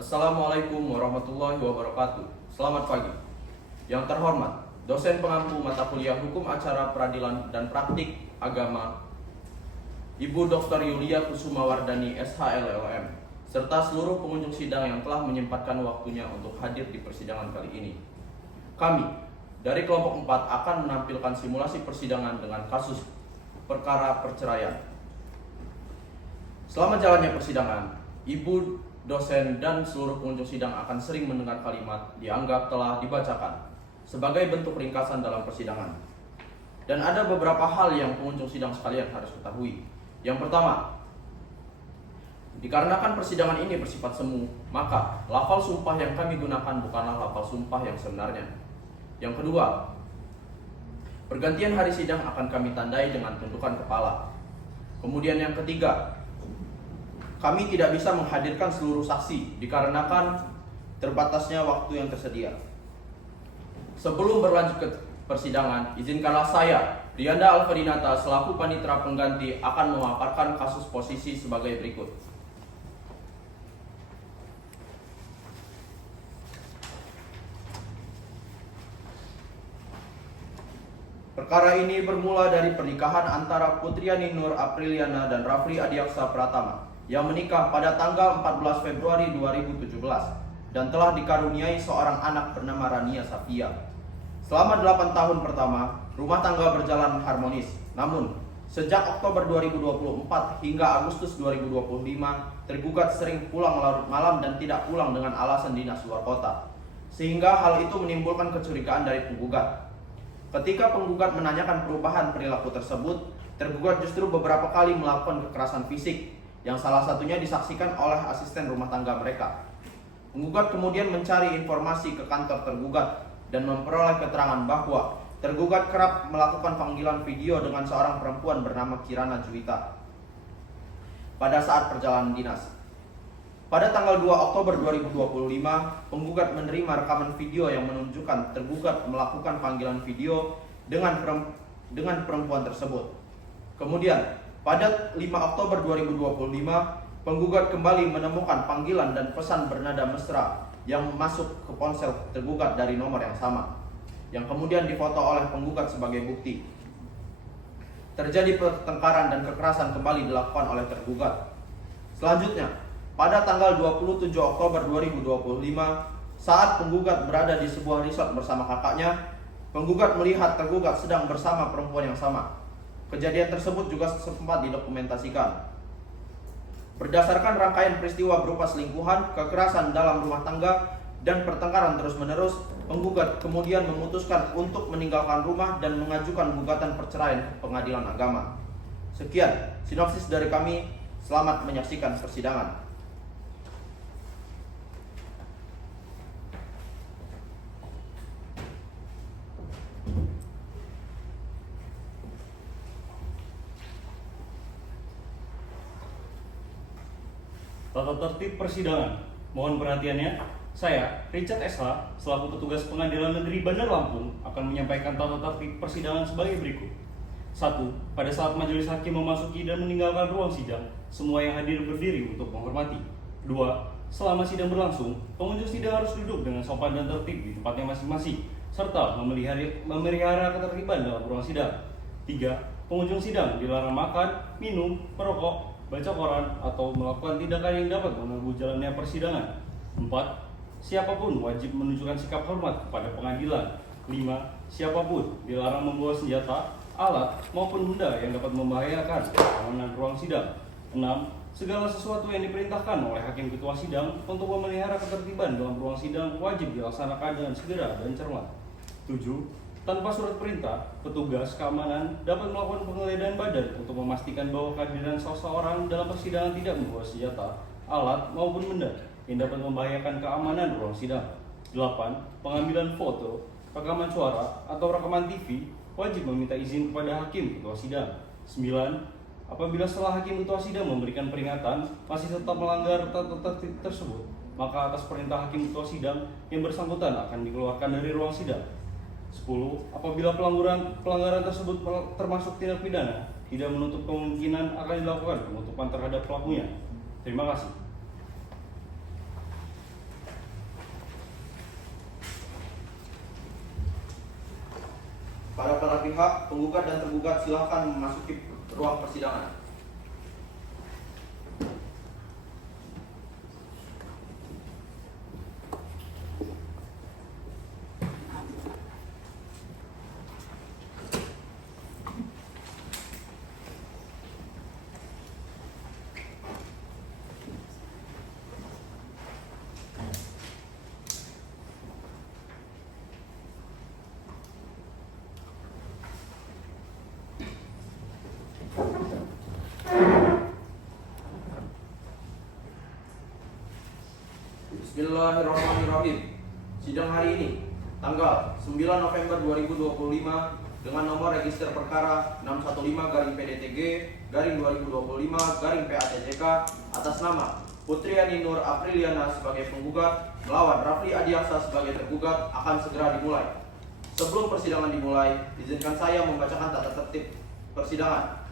Assalamualaikum warahmatullahi wabarakatuh. Selamat pagi. Yang terhormat, dosen pengampu mata kuliah Hukum Acara Peradilan dan Praktik Agama, Ibu Dr. Yulia Kusumawardani SHLLM, serta seluruh pengunjung sidang yang telah menyempatkan waktunya untuk hadir di persidangan kali ini. Kami dari kelompok 4 akan menampilkan simulasi persidangan dengan kasus perkara perceraian. Selama jalannya persidangan, Ibu dosen dan seluruh pengunjung sidang akan sering mendengar kalimat dianggap telah dibacakan sebagai bentuk ringkasan dalam persidangan. Dan ada beberapa hal yang pengunjung sidang sekalian harus ketahui. Yang pertama, dikarenakan persidangan ini bersifat semu, maka lafal sumpah yang kami gunakan bukanlah lafal sumpah yang sebenarnya. Yang kedua, pergantian hari sidang akan kami tandai dengan tundukan kepala. Kemudian yang ketiga, kami tidak bisa menghadirkan seluruh saksi dikarenakan terbatasnya waktu yang tersedia. Sebelum berlanjut ke persidangan, izinkanlah saya, Rianda Alferdinata, selaku panitera pengganti akan memaparkan kasus posisi sebagai berikut. Perkara ini bermula dari pernikahan antara Putriani Nur Apriliana dan Rafli Adiaksa Pratama yang menikah pada tanggal 14 Februari 2017 dan telah dikaruniai seorang anak bernama Rania Safia. Selama 8 tahun pertama, rumah tangga berjalan harmonis. Namun, sejak Oktober 2024 hingga Agustus 2025, tergugat sering pulang larut malam dan tidak pulang dengan alasan dinas luar kota. Sehingga hal itu menimbulkan kecurigaan dari penggugat. Ketika penggugat menanyakan perubahan perilaku tersebut, tergugat justru beberapa kali melakukan kekerasan fisik, yang salah satunya disaksikan oleh asisten rumah tangga mereka. Penggugat kemudian mencari informasi ke kantor tergugat dan memperoleh keterangan bahwa tergugat kerap melakukan panggilan video dengan seorang perempuan bernama Kirana Juwita pada saat perjalanan dinas. Pada tanggal 2 Oktober 2025, penggugat menerima rekaman video yang menunjukkan tergugat melakukan panggilan video dengan perempuan tersebut. Kemudian, pada 5 Oktober 2025, penggugat kembali menemukan panggilan dan pesan bernada mesra yang masuk ke ponsel tergugat dari nomor yang sama, yang kemudian difoto oleh penggugat sebagai bukti. Terjadi pertengkaran dan kekerasan kembali dilakukan oleh tergugat. Selanjutnya, pada tanggal 27 Oktober 2025, saat penggugat berada di sebuah resort bersama kakaknya, penggugat melihat tergugat sedang bersama perempuan yang sama. Kejadian tersebut juga sempat didokumentasikan. Berdasarkan rangkaian peristiwa berupa selingkuhan, kekerasan dalam rumah tangga, dan pertengkaran terus-menerus, penggugat kemudian memutuskan untuk meninggalkan rumah dan mengajukan gugatan perceraian ke pengadilan agama. Sekian sinopsis dari kami. Selamat menyaksikan persidangan. Tata tertib persidangan. Mohon perhatiannya. Saya, Richard SH, selaku petugas Pengadilan Negeri Bandar Lampung, akan menyampaikan tata tertib persidangan sebagai berikut. 1. Pada saat majelis hakim memasuki dan meninggalkan ruang sidang, semua yang hadir berdiri untuk menghormati. 2. Selama sidang berlangsung, pengunjung sidang harus duduk dengan sopan dan tertib di tempatnya masing-masing, serta memelihara ketertiban dalam ruang sidang. 3. Pengunjung sidang dilarang makan, minum, merokok, baca koran, atau melakukan tindakan yang dapat mengganggu jalannya persidangan. 4. Siapapun wajib menunjukkan sikap hormat kepada pengadilan. 5. Siapapun dilarang membawa senjata, alat, maupun benda yang dapat membahayakan keamanan ruang sidang. 6. Segala sesuatu yang diperintahkan oleh hakim ketua sidang untuk memelihara ketertiban dalam ruang sidang wajib dilaksanakan dengan segera dan cermat. 7. Tanpa surat perintah, petugas keamanan dapat melakukan penggeledahan badan untuk memastikan bahwa kehadiran seseorang dalam persidangan tidak membawa senjata, alat, maupun benda yang dapat membahayakan keamanan ruang sidang. 8. Pengambilan foto, rekaman suara, atau rekaman TV wajib meminta izin kepada hakim ketua sidang. 9. Apabila setelah hakim ketua sidang memberikan peringatan masih tetap melanggar tata tertib tersebut, maka atas perintah hakim ketua sidang yang bersangkutan akan dikeluarkan dari ruang sidang. 10. Apabila pelanggaran tersebut termasuk tindak pidana, tidak menutup kemungkinan akan dilakukan penutupan terhadap pelakunya. Terima kasih. Pada para pihak, penggugat dan tergugat silakan memasuki ruang persidangan. Bismillahirrahmanirrahim. Sidang hari ini, tanggal 9 November 2025 dengan nomor register perkara 615-PDTG-2025-PATJK atas nama Putriani Nur Apriliana sebagai penggugat melawan Rafli Adiaksa sebagai tergugat akan segera dimulai. Sebelum persidangan dimulai, izinkan saya membacakan tata tertib persidangan.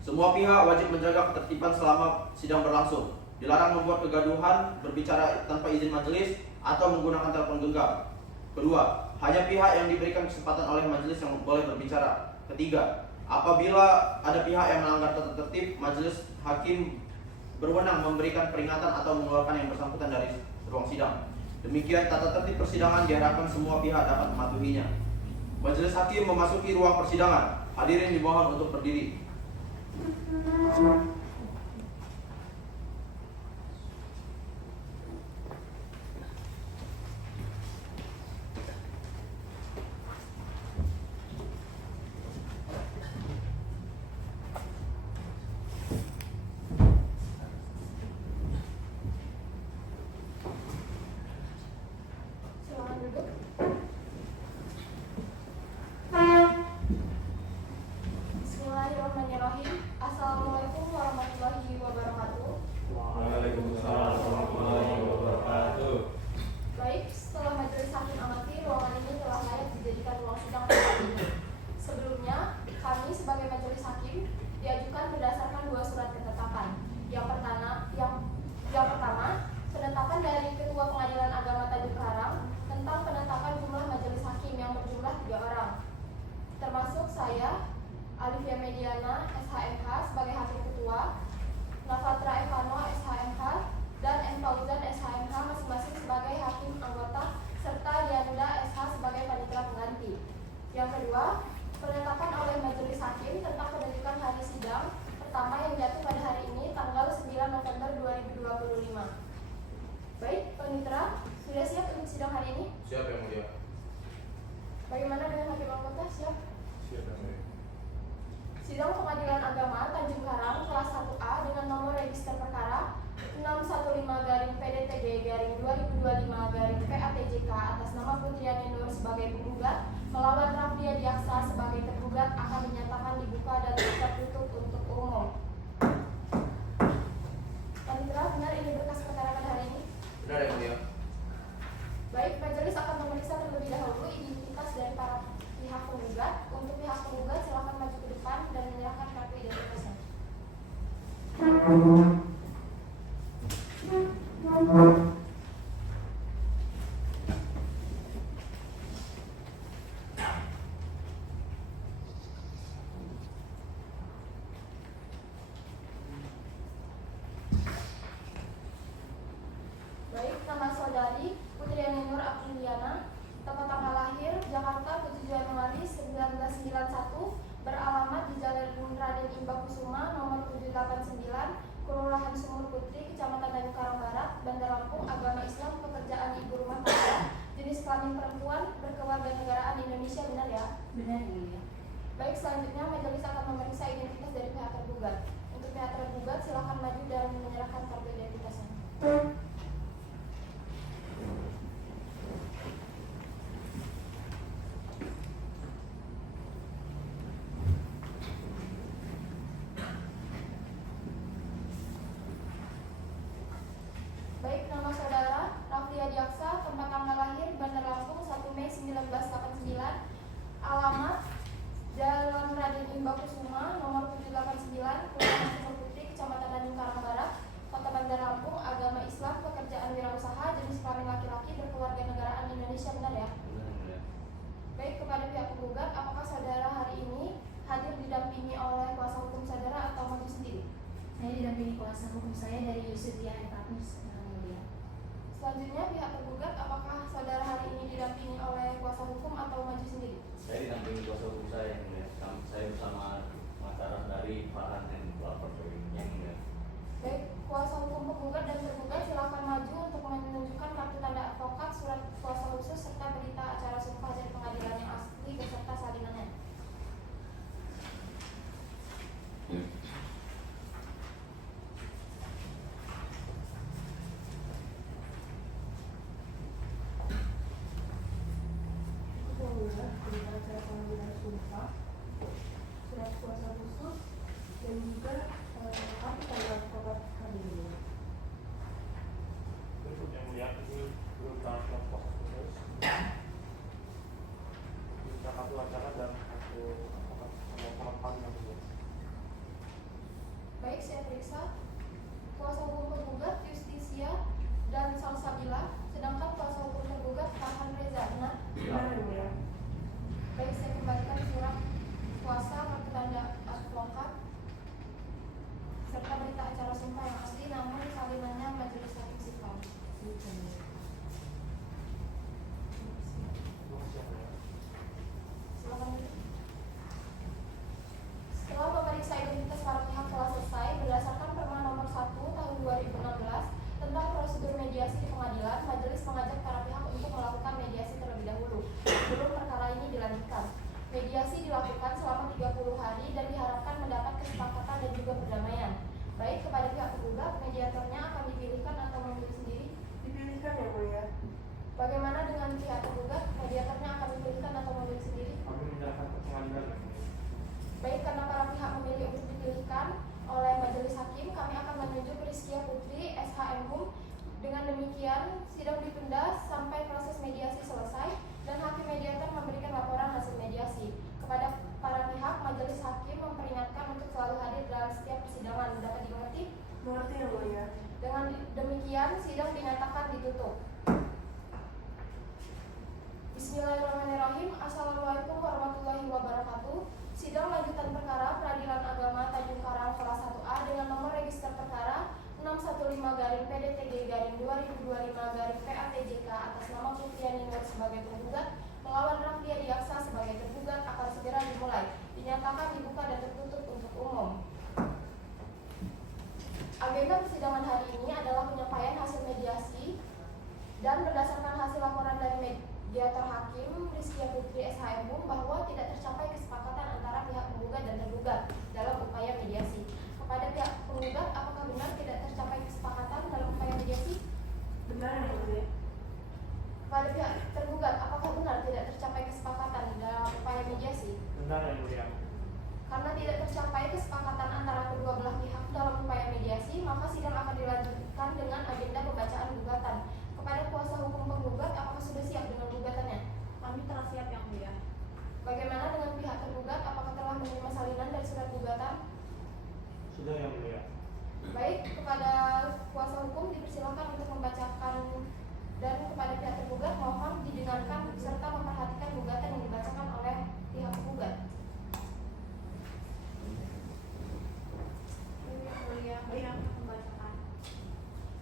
Semua pihak wajib menjaga ketertiban selama sidang berlangsung. Dilarang membuat kegaduhan, berbicara tanpa izin majelis, atau menggunakan telepon genggam. Kedua, hanya pihak yang diberikan kesempatan oleh majelis yang boleh berbicara. Ketiga, apabila ada pihak yang melanggar tata tertib, majelis hakim berwenang memberikan peringatan atau mengeluarkan yang bersangkutan dari ruang sidang. Demikian tata tertib persidangan, diharapkan semua pihak dapat mematuhinya. Majelis hakim memasuki ruang persidangan. Hadirin dimohon untuk berdiri. Silakan duduk. Bismillahirrahmanirrahim. Assalamualaikum warahmatullahi wabarakatuh. Waalaikumsalam warahmatullahi wabarakatuh. Baik, setelah majelis hakim amati, ruangan ini telah layak dijadikan ruang sidang perkara ini. Sebelumnya, kami sebagai majelis hakim diajukan berdasarkan dua surat ketetapan. Yang pertama, penetapan dari Ketua Pengadilan Agama Tanjung Karang tentang penetapan jumlah majelis hakim yang berjumlah 3 orang, termasuk saya, Alifia Mediana, SHMH sebagai hakim ketua, Nafatra Evano, SHMH, dan M. Fauzan, SHMH masing-masing sebagai hakim anggota, serta Lianda, SH sebagai panitera pengganti. Yang kedua, penetapan oleh majelis hakim tentang penunjukan hari sidang pertama yang jatuh pada hari ini, tanggal 9 November 2025. Baik, panitera, sudah siap untuk sidang hari ini? Siap yang mulia. Bagaimana dengan hakim anggota? Siap? Siap yang mulia. Sidang Pengadilan Agama Tanjung Karang kelas 1A dengan nomor register perkara 615-PDTG-2025-PATJK atas nama Putriani Nur sebagai penggugat melawan Rafli Adiaksa sebagai tergugat akan dinyatakan dibuka dan tertutup untuk umum. Panitera, benar ini berkas perkara pada hari ini? Benar yang mulia. Baik, majelis akan memeriksa terlebih dahulu identitas dari para pihak penggugat. Untuk pihak penggugat silakan maju ke depan dan menyerahkan kartu identitasnya. Baik, nama saudari Putriani Nur Apriliana, tempat tanggal lahir Jakarta 7 Januari 1991, beralamat di Jalan Raden Imba Kusuma nomor 789, Kelurahan Sumur Putri, Kecamatan Tanjung Karang Barat, Bandar Lampung, agama Islam, pekerjaan ibu rumah tangga, jenis kelamin perempuan, berkewarganegaraan Indonesia, benar ya? Benar ya. Baik, selanjutnya majelis akan memeriksa identitas dari pihak tergugat. Untuk pihak tergugat silakan maju dan menyerahkan kartu identitasnya. Baik, nama saudara Rafli Adiaksa, tempat tanggal lahir Bandar Lampung 1 Mei 1989, alamat Jalan Raden Imba Kusuma nomor 789, Kelurahan Sumur Putri, Kecamatan Tanjung Karang Barat, Kota Bandar Lampung, kuasa hukum saya dari Yusutia Etatus, Yang Mulia. Selanjutnya pihak tergugat, apakah saudara hari ini didampingi oleh kuasa hukum atau maju sendiri? Saya didampingi kuasa hukum saya yang mulia. Saya bersama pengacara dari Farhan dan pelapor yang mulia. Baik, kuasa hukum penggugat dan tergugat silakan maju untuk menunjukkan kartu tanda advokat, surat kuasa khusus, serta berita acara sumpah dari pengadilan yang asli beserta salinannya. Berita acara pengadilan sumpah, surat kuasa khusus, dan juga kartu tanda advokat kami ini. Berikut yang mulia, ini berita surat kuasa khusus, berita kartu acara dan kartu advokat kami yang mulia. Baik, saya periksa. Kuasa hukum penggugat Justisia dan Salsabila, sedangkan kuasa hukum tergugat Farhan Reza. Benar? Benar yang mulia. Baik, saya kembalikan surat kuasa, kartu tanda advokat, serta berita acara sumpah yang asli, namun salinannya majelis hakim simpan. Silakan duduk. Setelah memeriksa identitas para pihak telah selesai, berdasarkan Perma Nomor 1 Tahun 2016 tentang prosedur mediasi di pengadilan, majelis mengajak para pihak untuk melakukan mediasi terlebih dahulu sebelum perkara ini dilanjutkan. Mediasi dilakukan selama 30 hari dan diharapkan mendapat kesepakatan dan juga perdamaian. Baik, kepada pihak tergugat, mediatornya akan dipilihkan atau memilih sendiri? Dipilihkan yang mulia. Bagaimana dengan pihak tergugat, mediatornya akan dipilihkan atau memilih sendiri? Kami menyerahkan ke pengadilan. Baik, karena para pihak memilih untuk dipilihkan oleh majelis hakim, kami akan menunjuk Rizkia Putri, SHM. Dengan demikian, sidang ditunda sampai proses mediasi selesai dan hakim mediator memberikan laporan hasil mediasi. Kepada para pihak, majelis hakim memperingatkan untuk selalu hadir dalam setiap persidangan. Dapat dimengerti? Mengerti yang mulia. Dengan demikian, sidang dinyatakan ditutup. Bismillahirrahmanirrahim. Assalamualaikum warahmatullahi wabarakatuh. Sidang lanjutan perkara Peradilan Agama Tanjung Karang kelas 1A dengan nomor register perkara 615-PDTG-2025-PATJK atas nama Putriani Nur sebagai penggugat melawan Rafli Adiaksa sebagai tergugat akan segera dimulai. Dinyatakan dibuka dan tertutup untuk umum. Agenda persidangan hari ini adalah penyampaian hasil mediasi dan berdasarkan hasil laporan dari mediator hakim Rizkia Putri SHM bahwa tidak tercapai kesepakatan antara pihak penggugat dan tergugat dalam upaya mediasi. Kepada pihak penggugat, apakah benar tidak tercapai kesepakatan dalam upaya mediasi? Benar yang mulia. Kepada pihak tergugat, apakah benar tidak tercapai kesepakatan dalam upaya mediasi? Benar yang mulia. Karena tidak tercapai kesepakatan antara kedua belah pihak dalam upaya mediasi, maka sidang akan dilanjutkan dengan agenda pembacaan gugatan. Kepada kuasa hukum penggugat, apakah sudah siap dengan gugatannya? Kami telah siap yang mulia. Bagaimana dengan pihak tergugat, apakah telah menerima salinan dari surat gugatan? Sudah yang mulia. Baik, kepada kuasa hukum dipersilakan untuk membacakan, dan kepada pihak tergugat mohon didengarkan serta memperhatikan gugatan yang dibacakan oleh pihak penggugat. Yang mulia, kami akan membacakan.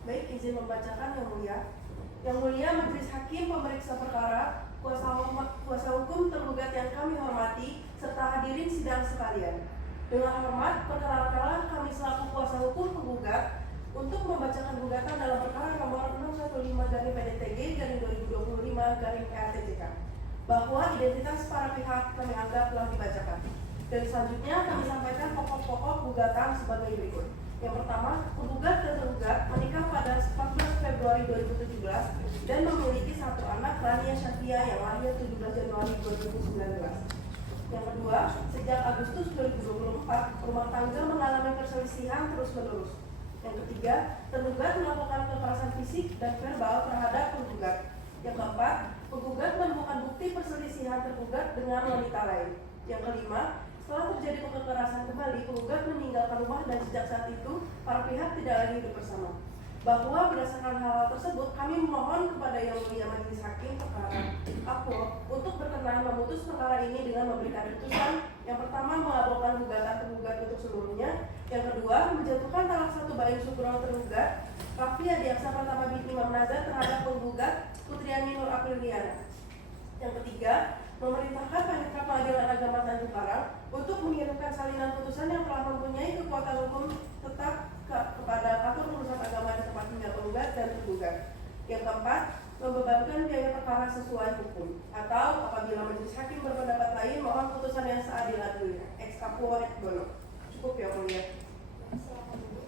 Baik, izin membacakan yang mulia. Yang mulia, majelis hakim pemeriksa perkara, kuasa hukum tergugat yang kami hormati, serta hadirin sidang sekalian. Dengan hormat, perkenalkanlah kami selaku kuasa hukum penggugat untuk membacakan gugatan dalam perkara nomor 615-2025-PATJK bahwa identitas para pihak kami anggap telah dibacakan. Dan selanjutnya kami sampaikan pokok-pokok gugatan sebagai berikut. Yang pertama, penggugat dan tergugat menikah pada 14 Februari 2017 dan memiliki satu anak, Rania Syafia, yang lahir 17 Januari 2019. Yang kedua, sejak Agustus 2024, rumah tangga mengalami perselisihan terus-menerus. Yang ketiga, tergugat melakukan kekerasan fisik dan verbal terhadap penggugat. Yang keempat, penggugat menemukan bukti perselisihan tergugat dengan wanita lain. Yang kelima, setelah terjadi kekerasan kembali, penggugat meninggalkan rumah dan sejak saat itu, para pihak tidak lagi hidup bersama. Bahwa berdasarkan hal tersebut, kami memohon kepada Yang Mulia Majelis Hakim perkara Apur untuk berkenan memutus perkara ini dengan memberikan putusan Yang pertama, mengabulkan gugatan tergugat untuk seluruhnya. Yang kedua, menjatuhkan talak 1 bain syukuran tergugat Rafli Adiaksa Pratama binti Imam Nazar terhadap penggugat Putriani Nur Apriliana. Yang ketiga, memerintahkan Panitra Pengadilan Agama Tanjung Karang untuk mengirimkan salinan putusan yang telah mempunyai kekuatan hukum tetap kepada kantor urusan agama di tempat tinggal penggugat dan tergugat. Yang keempat, membebankan biaya perkara sesuai hukum, atau apabila majelis hakim berpendapat lain, mohon putusan yang seadil-adilnya. Ex capo rec bono. Cukup ya mulia. Silakan dulu.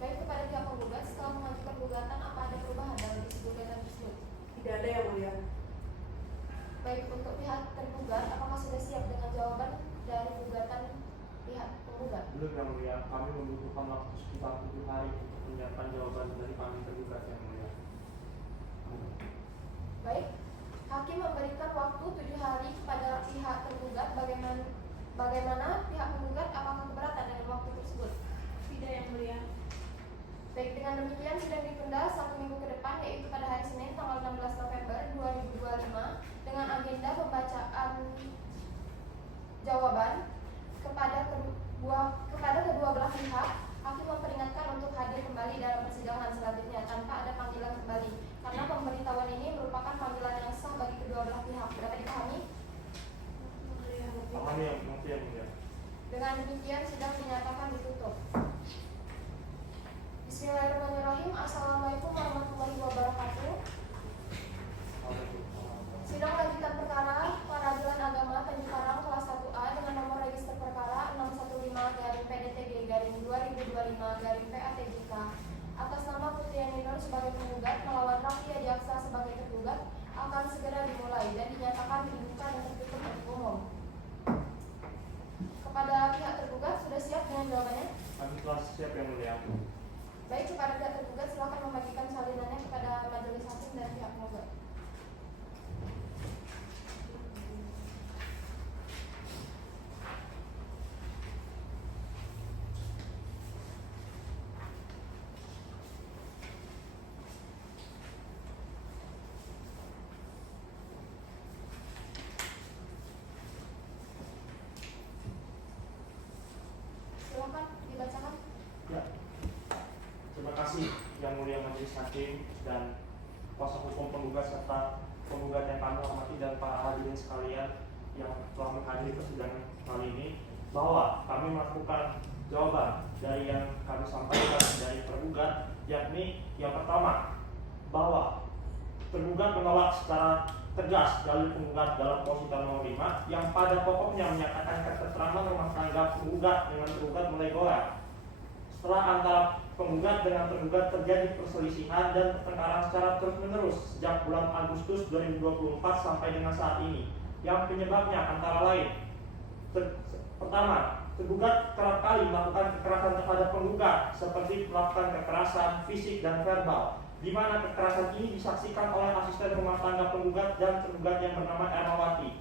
Baik, kepada pihak penggugat, setelah mengajukan gugatan, apa ada perubahan dalam isi gugatan tersebut? Tidak ada yang mulia. Baik, untuk pihak tergugat, apakah sudah siap dengan jawaban dari gugatan pihak penggugat? Belum yang mulia, kami membutuhkan waktu sekitar 7 hari untuk menyiapkan jawaban dari kami tergugat yang mulia. Baik, hakim memberikan waktu 7 hari kepada pihak tergugat. Bagaimana pihak penggugat, apakah keberatan dengan waktu tersebut? Tidak yang mulia. Baik, dengan demikian sidang ditunda 1 minggu ke depan, yaitu pada hari Senin tanggal 16 November 2025 dengan agenda pembacaan jawaban kepada kedua belah pihak. Hakim memperingatkan untuk hadir kembali dalam persidangan selanjutnya tanpa ada panggilan kembali, karena pemberitahuan ini merupakan panggilan yang sah bagi kedua belah pihak. Dapat dipahami? Pahami yang mulia. Dengan demikian sidang dinyatakan ditutup. Bismillahirrahmanirrahim. Assalamualaikum warahmatullahi wabarakatuh. Sidang lanjutan perkara Peradilan Agama Tanjung Karang kelas 1A dengan nomor register perkara 615-PDTG-2025-PATJK atas nama Putriani Nur sebagai penggugat melawan Rafli Adiaksa sebagai tergugat akan segera dimulai dan dinyatakan dibuka dan tertutup untuk umum. Kepada pihak tergugat, sudah siap dengan jawabannya? Kami telah siap yang mulia. Baik, kepada pihak tergugat silakan membagikan salinannya kepada majelis hakim dan pihak penggugat. Silakan dibacakan. Ya. Terima kasih yang mulia majelis hakim dan kuasa hukum penggugat serta penggugat yang kami hormati dan para hadirin sekalian yang telah menghadiri persidangan kali ini, bahwa kami melakukan jawaban dari yang kami sampaikan dari tergugat, yakni yang pertama, bahwa tergugat menolak secara tegas dalil penggugat dalam posisi nomor 5 yang pada pokoknya menyatakan keterangan rumah tangga penggugat dengan tergugat mulai goyah setelah antara penggugat dengan tergugat terjadi perselisihan dan pertengkaran secara terus-menerus sejak bulan Agustus 2024 sampai dengan saat ini, yang penyebabnya antara lain pertama, tergugat kerap kali melakukan kekerasan terhadap penggugat seperti melakukan kekerasan fisik dan verbal, di mana kekerasan ini disaksikan oleh asisten rumah tangga penggugat dan tergugat yang bernama Ermawati.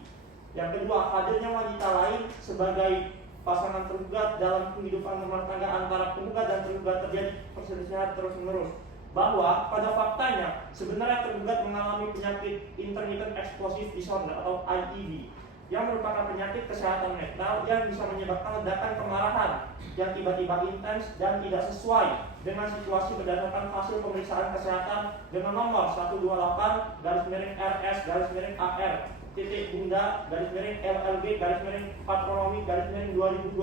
Yang kedua, hadirnya wanita lain sebagai pasangan tergugat dalam kehidupan rumah tangga antara penggugat dan tergugat terjadi perselisihan terus-menerus, bahwa pada faktanya sebenarnya tergugat mengalami penyakit intermittent explosive disorder atau IED yang merupakan penyakit kesehatan mental yang bisa menyebabkan ledakan kemarahan yang tiba-tiba intens dan tidak sesuai dengan situasi berdasarkan hasil pemeriksaan kesehatan dengan nomor 128-RS-AR titik bunda LLB patronomi 2024,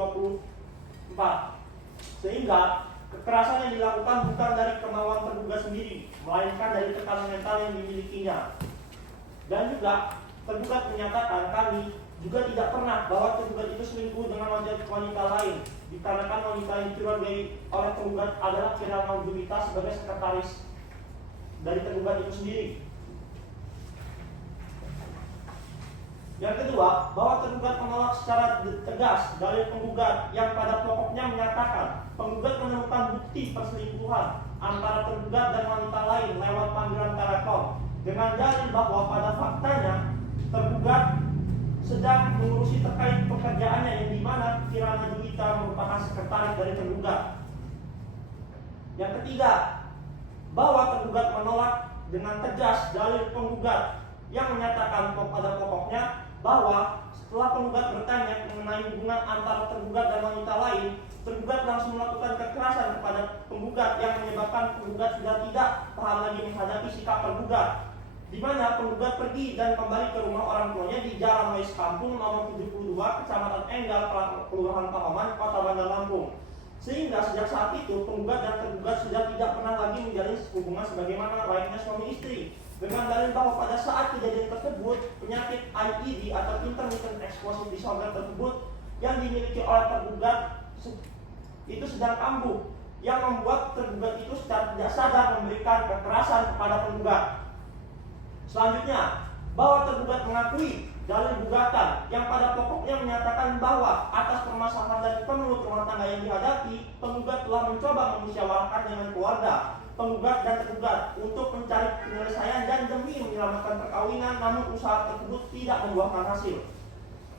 sehingga kekerasan yang dilakukan bukan dari kemauan tergugat sendiri, melainkan dari tekanan mental yang dimilikinya. Dan juga tergugat menyatakan kami juga tidak pernah bahwa tergugat itu selingkuh dengan wanita lain, dikarenakan wanita yang dicurigai oleh tergugat adalah Kirana Julita sebagai sekretaris dari tergugat itu sendiri. Yang kedua, bahwa tergugat menolak secara tegas dalil penggugat yang pada pokoknya menyatakan penggugat menemukan bukti perselingkuhan antara tergugat dan wanita lain lewat panggilan telepon dengan dalil bahwa pada faktanya tergugat sedang mengurusi terkait pekerjaannya yang dimana Kirana Julita merupakan sekretaris dari tergugat. Yang ketiga, bahwa tergugat menolak dengan tegas dalil penggugat yang menyatakan pada pokoknya bahwa setelah penggugat bertanya mengenai hubungan antara tergugat dan wanita lain, tergugat langsung melakukan kekerasan kepada penggugat yang menyebabkan penggugat sudah tidak tahan lagi menghadapi sikap tergugat, di mana penggugat pergi dan kembali ke rumah orang tuanya di Jalan Wais Kampung nomor 72, Kecamatan Enggal, Kelurahan Pahoman, Kota Bandar Lampung. Sehingga sejak saat itu penggugat dan tergugat sudah tidak pernah lagi menjalin hubungan sebagaimana layaknya suami istri. Dengan dalil bahwa pada saat kejadian tersebut penyakit IED atau intermittent explosive disorder tersebut yang dimiliki oleh tergugat itu sedang kambuh, yang membuat tergugat itu secara tidak sadar memberikan kekerasan kepada penggugat. Selanjutnya, bahwa tergugat mengakui dalil gugatan yang pada pokoknya menyatakan bahwa atas permasalahan dan pemenuh rumah tangga yang dihadapi, penggugat telah mencoba memusyawarahkan dengan keluarga penggugat dan tergugat untuk mencari penyelesaian dan demi menyelamatkan perkawinan, namun usaha tersebut tidak membuahkan hasil.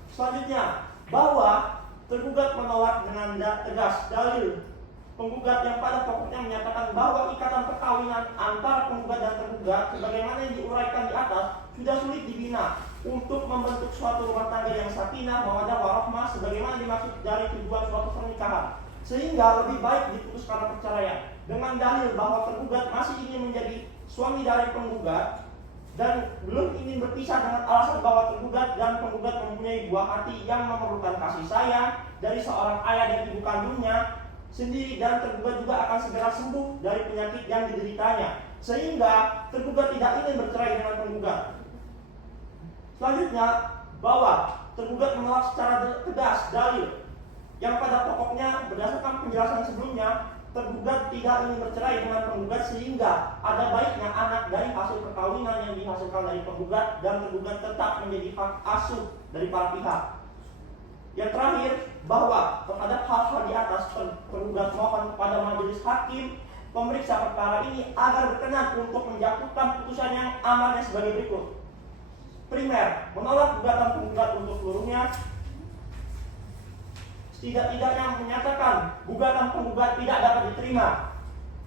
Selanjutnya, bahwa tergugat menolak dengan tegas dalil penggugat yang pada pokoknya menyatakan bahwa ikatan perkawinan antara penggugat dan tergugat sebagaimana yang diuraikan di atas sudah sulit dibina untuk membentuk suatu rumah tangga yang sakinah, mawaddah, warahmah sebagaimana dimaksud dari tujuan suatu pernikahan, sehingga lebih baik diputus karena perceraian. Dengan dalil bahwa tergugat masih ingin menjadi suami dari penggugat dan belum ingin berpisah dengan alasan bahwa tergugat dan penggugat mempunyai buah hati yang memerlukan kasih sayang dari seorang ayah dan ibu kandungnya sendiri, dan tergugat juga akan segera sembuh dari penyakit yang dideritanya, sehingga tergugat tidak ingin bercerai dengan penggugat. Selanjutnya, bahwa tergugat menolak secara tegas dalil yang pada pokoknya berdasarkan penjelasan sebelumnya tergugat tidak ingin bercerai dengan penggugat, sehingga ada baiknya anak dari hasil perkawinan yang dihasilkan dari penggugat dan tergugat tetap menjadi hak asuh dari para pihak. Yang terakhir, bahwa terhadap hal-hal di atas tergugat mohon kepada majelis hakim pemeriksa perkara ini agar berkenan untuk menjatuhkan putusan yang amarnya sebagai berikut. Primer, menolak gugatan penggugat untuk seluruhnya. Setidak-tidaknya menyatakan gugatan penggugat tidak dapat diterima.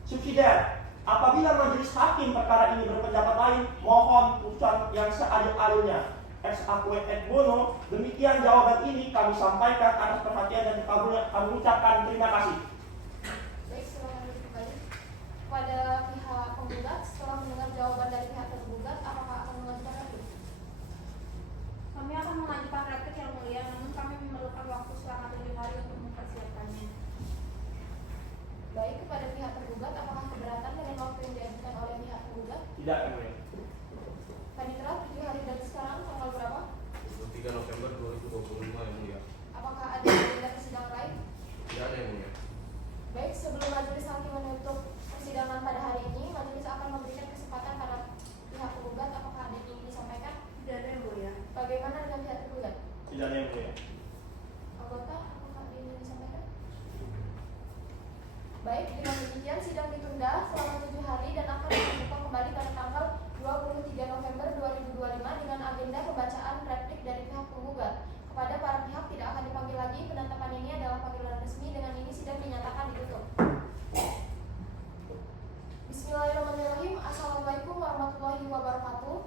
Subsidiar, apabila majelis hakim perkara ini berpendapat lain, mohon putusan yang seadil-adilnya. Ex aquo et bono. Demikian jawaban ini kami sampaikan atas perhatian dan dikabulnya. Kami ucapkan terima kasih. Baik, silakan duduk kembali. Pada pihak penggugat, setelah mendengar jawaban dari pihak tergugat, apakah akan mengajukan replik? Kami akan mengajukan replik yang mulia, namun kami memerlukan waktu selama 7 hari untuk mempersiapkannya. Baik, kepada pihak tergugat, apakah keberatan dengan waktu yang diajukan oleh pihak tergugat? Tidak, yang mulia. Panitera, 7 hari dari sekarang, tanggal berapa? 23 November 2025 yang mulia. Apakah ada agenda persidangan lain? Tidak ada yang mulia. Baik, sebelum majelis hakim menutup persidangan pada hari ini, majelis akan memberikan kesempatan pada pihak tergugat. Apakah ada yang ingin disampaikan? Tidak ada yang mulia. Bagaimana dengan pihak tergugat? Tidak ada yang mulia. Anggota, apakah ada yang ingin disampaikan? Baik, dengan demikian sidang ditunda selama 7 hari dan akan dibuka kembali pada tanggal 23 November 2025 dengan agenda pembacaan replik dari pihak penggugat. Kepada para pihak tidak akan dipanggil lagi. Penetapan ini adalah panggilan resmi. Dengan ini sidang dinyatakan ditutup. Bismillahirrahmanirrahim. Assalamualaikum warahmatullahi wabarakatuh.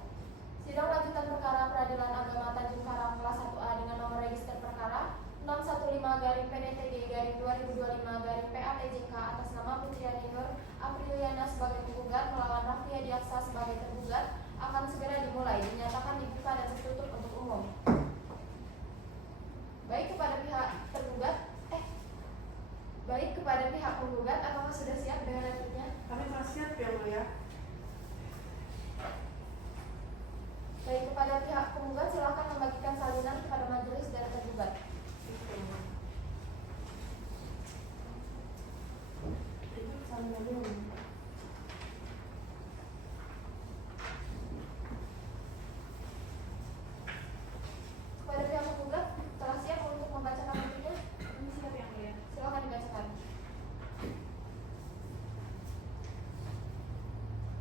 Sidang lanjutan perkara Peradilan Agama Tanjung Karang kelas 1A dengan nomor register perkara 615-PDTG-2025-PATJK atas nama Putriani Nur Apriliana sebagai penggugat melawan Rafli Adiaksa sebagai tergugat akan segera dimulai, dinyatakan dibuka dan tertutup untuk umum. Baik kepada pihak penggugat, apakah sudah siap dengan repliknya? Kami telah siap yang mulia. Baik, kepada pihak penggugat silakan membagikan salinan kepada majelis dari tergugat. Itu salinannya. Kepada pihak penggugat telah siap untuk membacakan repliknya? Kami siap yang mulia. Silakan dibacakan.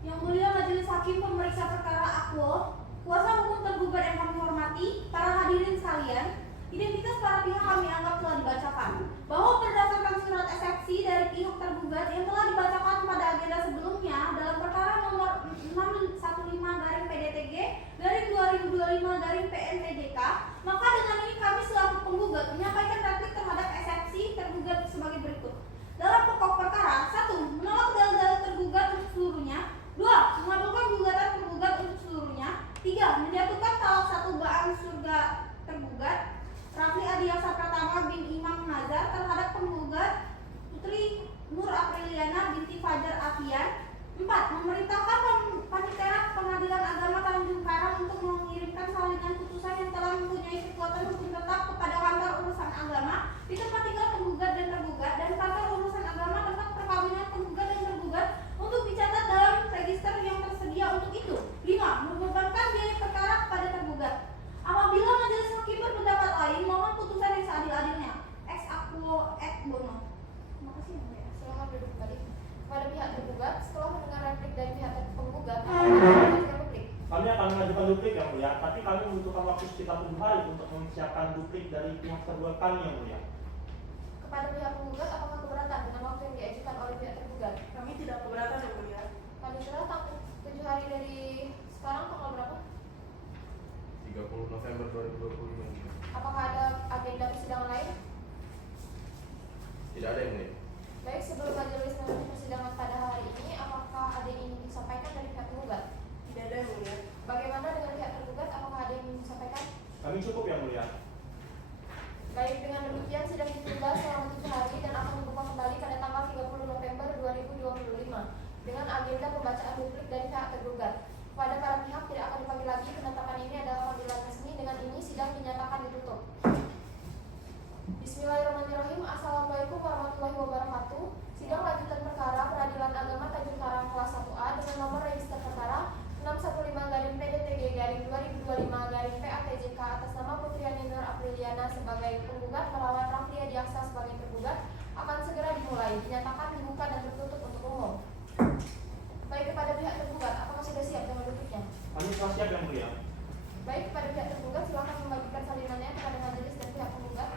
Yang mulia majelis hakim pemeriksa perkara Aquo, kuasa hukum tergugat yang kami hormati, para hadirin sekalian, identitas para pihak kami anggap telah dibacakan. Bahwa berdasarkan surat eksepsi dari pihak tergugat yang telah dibacakan pada agenda sebelumnya dalam perkara nomor 615-PDTG-2025-PNTJK dengan putusan yang telah mempunyai kekuatan hukum tetap kepada kantor urusan agama di tempat tinggal penggugat dan tergugat dan kantor urusan agama tempat perkawinan penggugat dan tergugat untuk dicatat dalam register yang tersedia untuk itu. 5. Membebankan biaya perkara kepada tergugat. Apabila majelis hakim berpendapat lain, mohon putusan yang seadil-adilnya. Ex aequo et bono. Terima kasih yang mulia. Silakan duduk kembali. Kepada pihak tergugat, setelah mendengar replik dari pihak penggugat, akan mengajukan duplik. Kami akan mengajukan duplik yang mulia, tapi kami membutuhkan waktu sekitar 7 hari untuk mempersiapkan duplik dari pihak tergugat kami yang mulia. Kepada pihak penggugat, apakah keberatan dengan waktu yang diajukan oleh pihak tergugat? Kami tidak keberatan yang mulia. Panitera tanggal 7 hari dari sekarang tanggal berapa? 30 November 2025. Apakah ada agenda persidangan lain? Tidak ada yang mulia. Baik, sebelum majelis menutup persidangan pada hari ini, apakah ada yang ingin disampaikan dari pihak penggugat? Tidak ada yang mulia. Bagaimana dengan pihak tergugat? Apakah ada yang ingin disampaikan? Kami cukup yang mulia. Baik, dengan demikian sidang ditunda selama 7 hari dan akan dibuka kembali pada tanggal 30 November 2025 dengan agenda pembacaan duplik dari pihak tergugat. Pada para pihak tidak akan dipanggil lagi. Penetapan ini adalah panggilan resmi. Dengan ini sidang dinyatakan ditutup. Bismillahirrahmanirrahim. Assalamualaikum warahmatullahi wabarakatuh. Sidang lanjutan perkara Peradilan Agama Tanjung Karang kelas 1A dengan nomor register perkara 615-PDTG-2025-PATJK atas nama Putriani Nur Apriliana sebagai penggugat melawan Rafli Adiaksa sebagai tergugat akan segera dimulai. Dinyatakan dibuka dan tertutup untuk umum. Baik, kepada pihak tergugat, apakah sudah siap dengan dupliknya? Kami telah siap yang mulia. Baik, kepada pihak tergugat silakan membagikan salinannya kepada majelis dan pihak penggugat.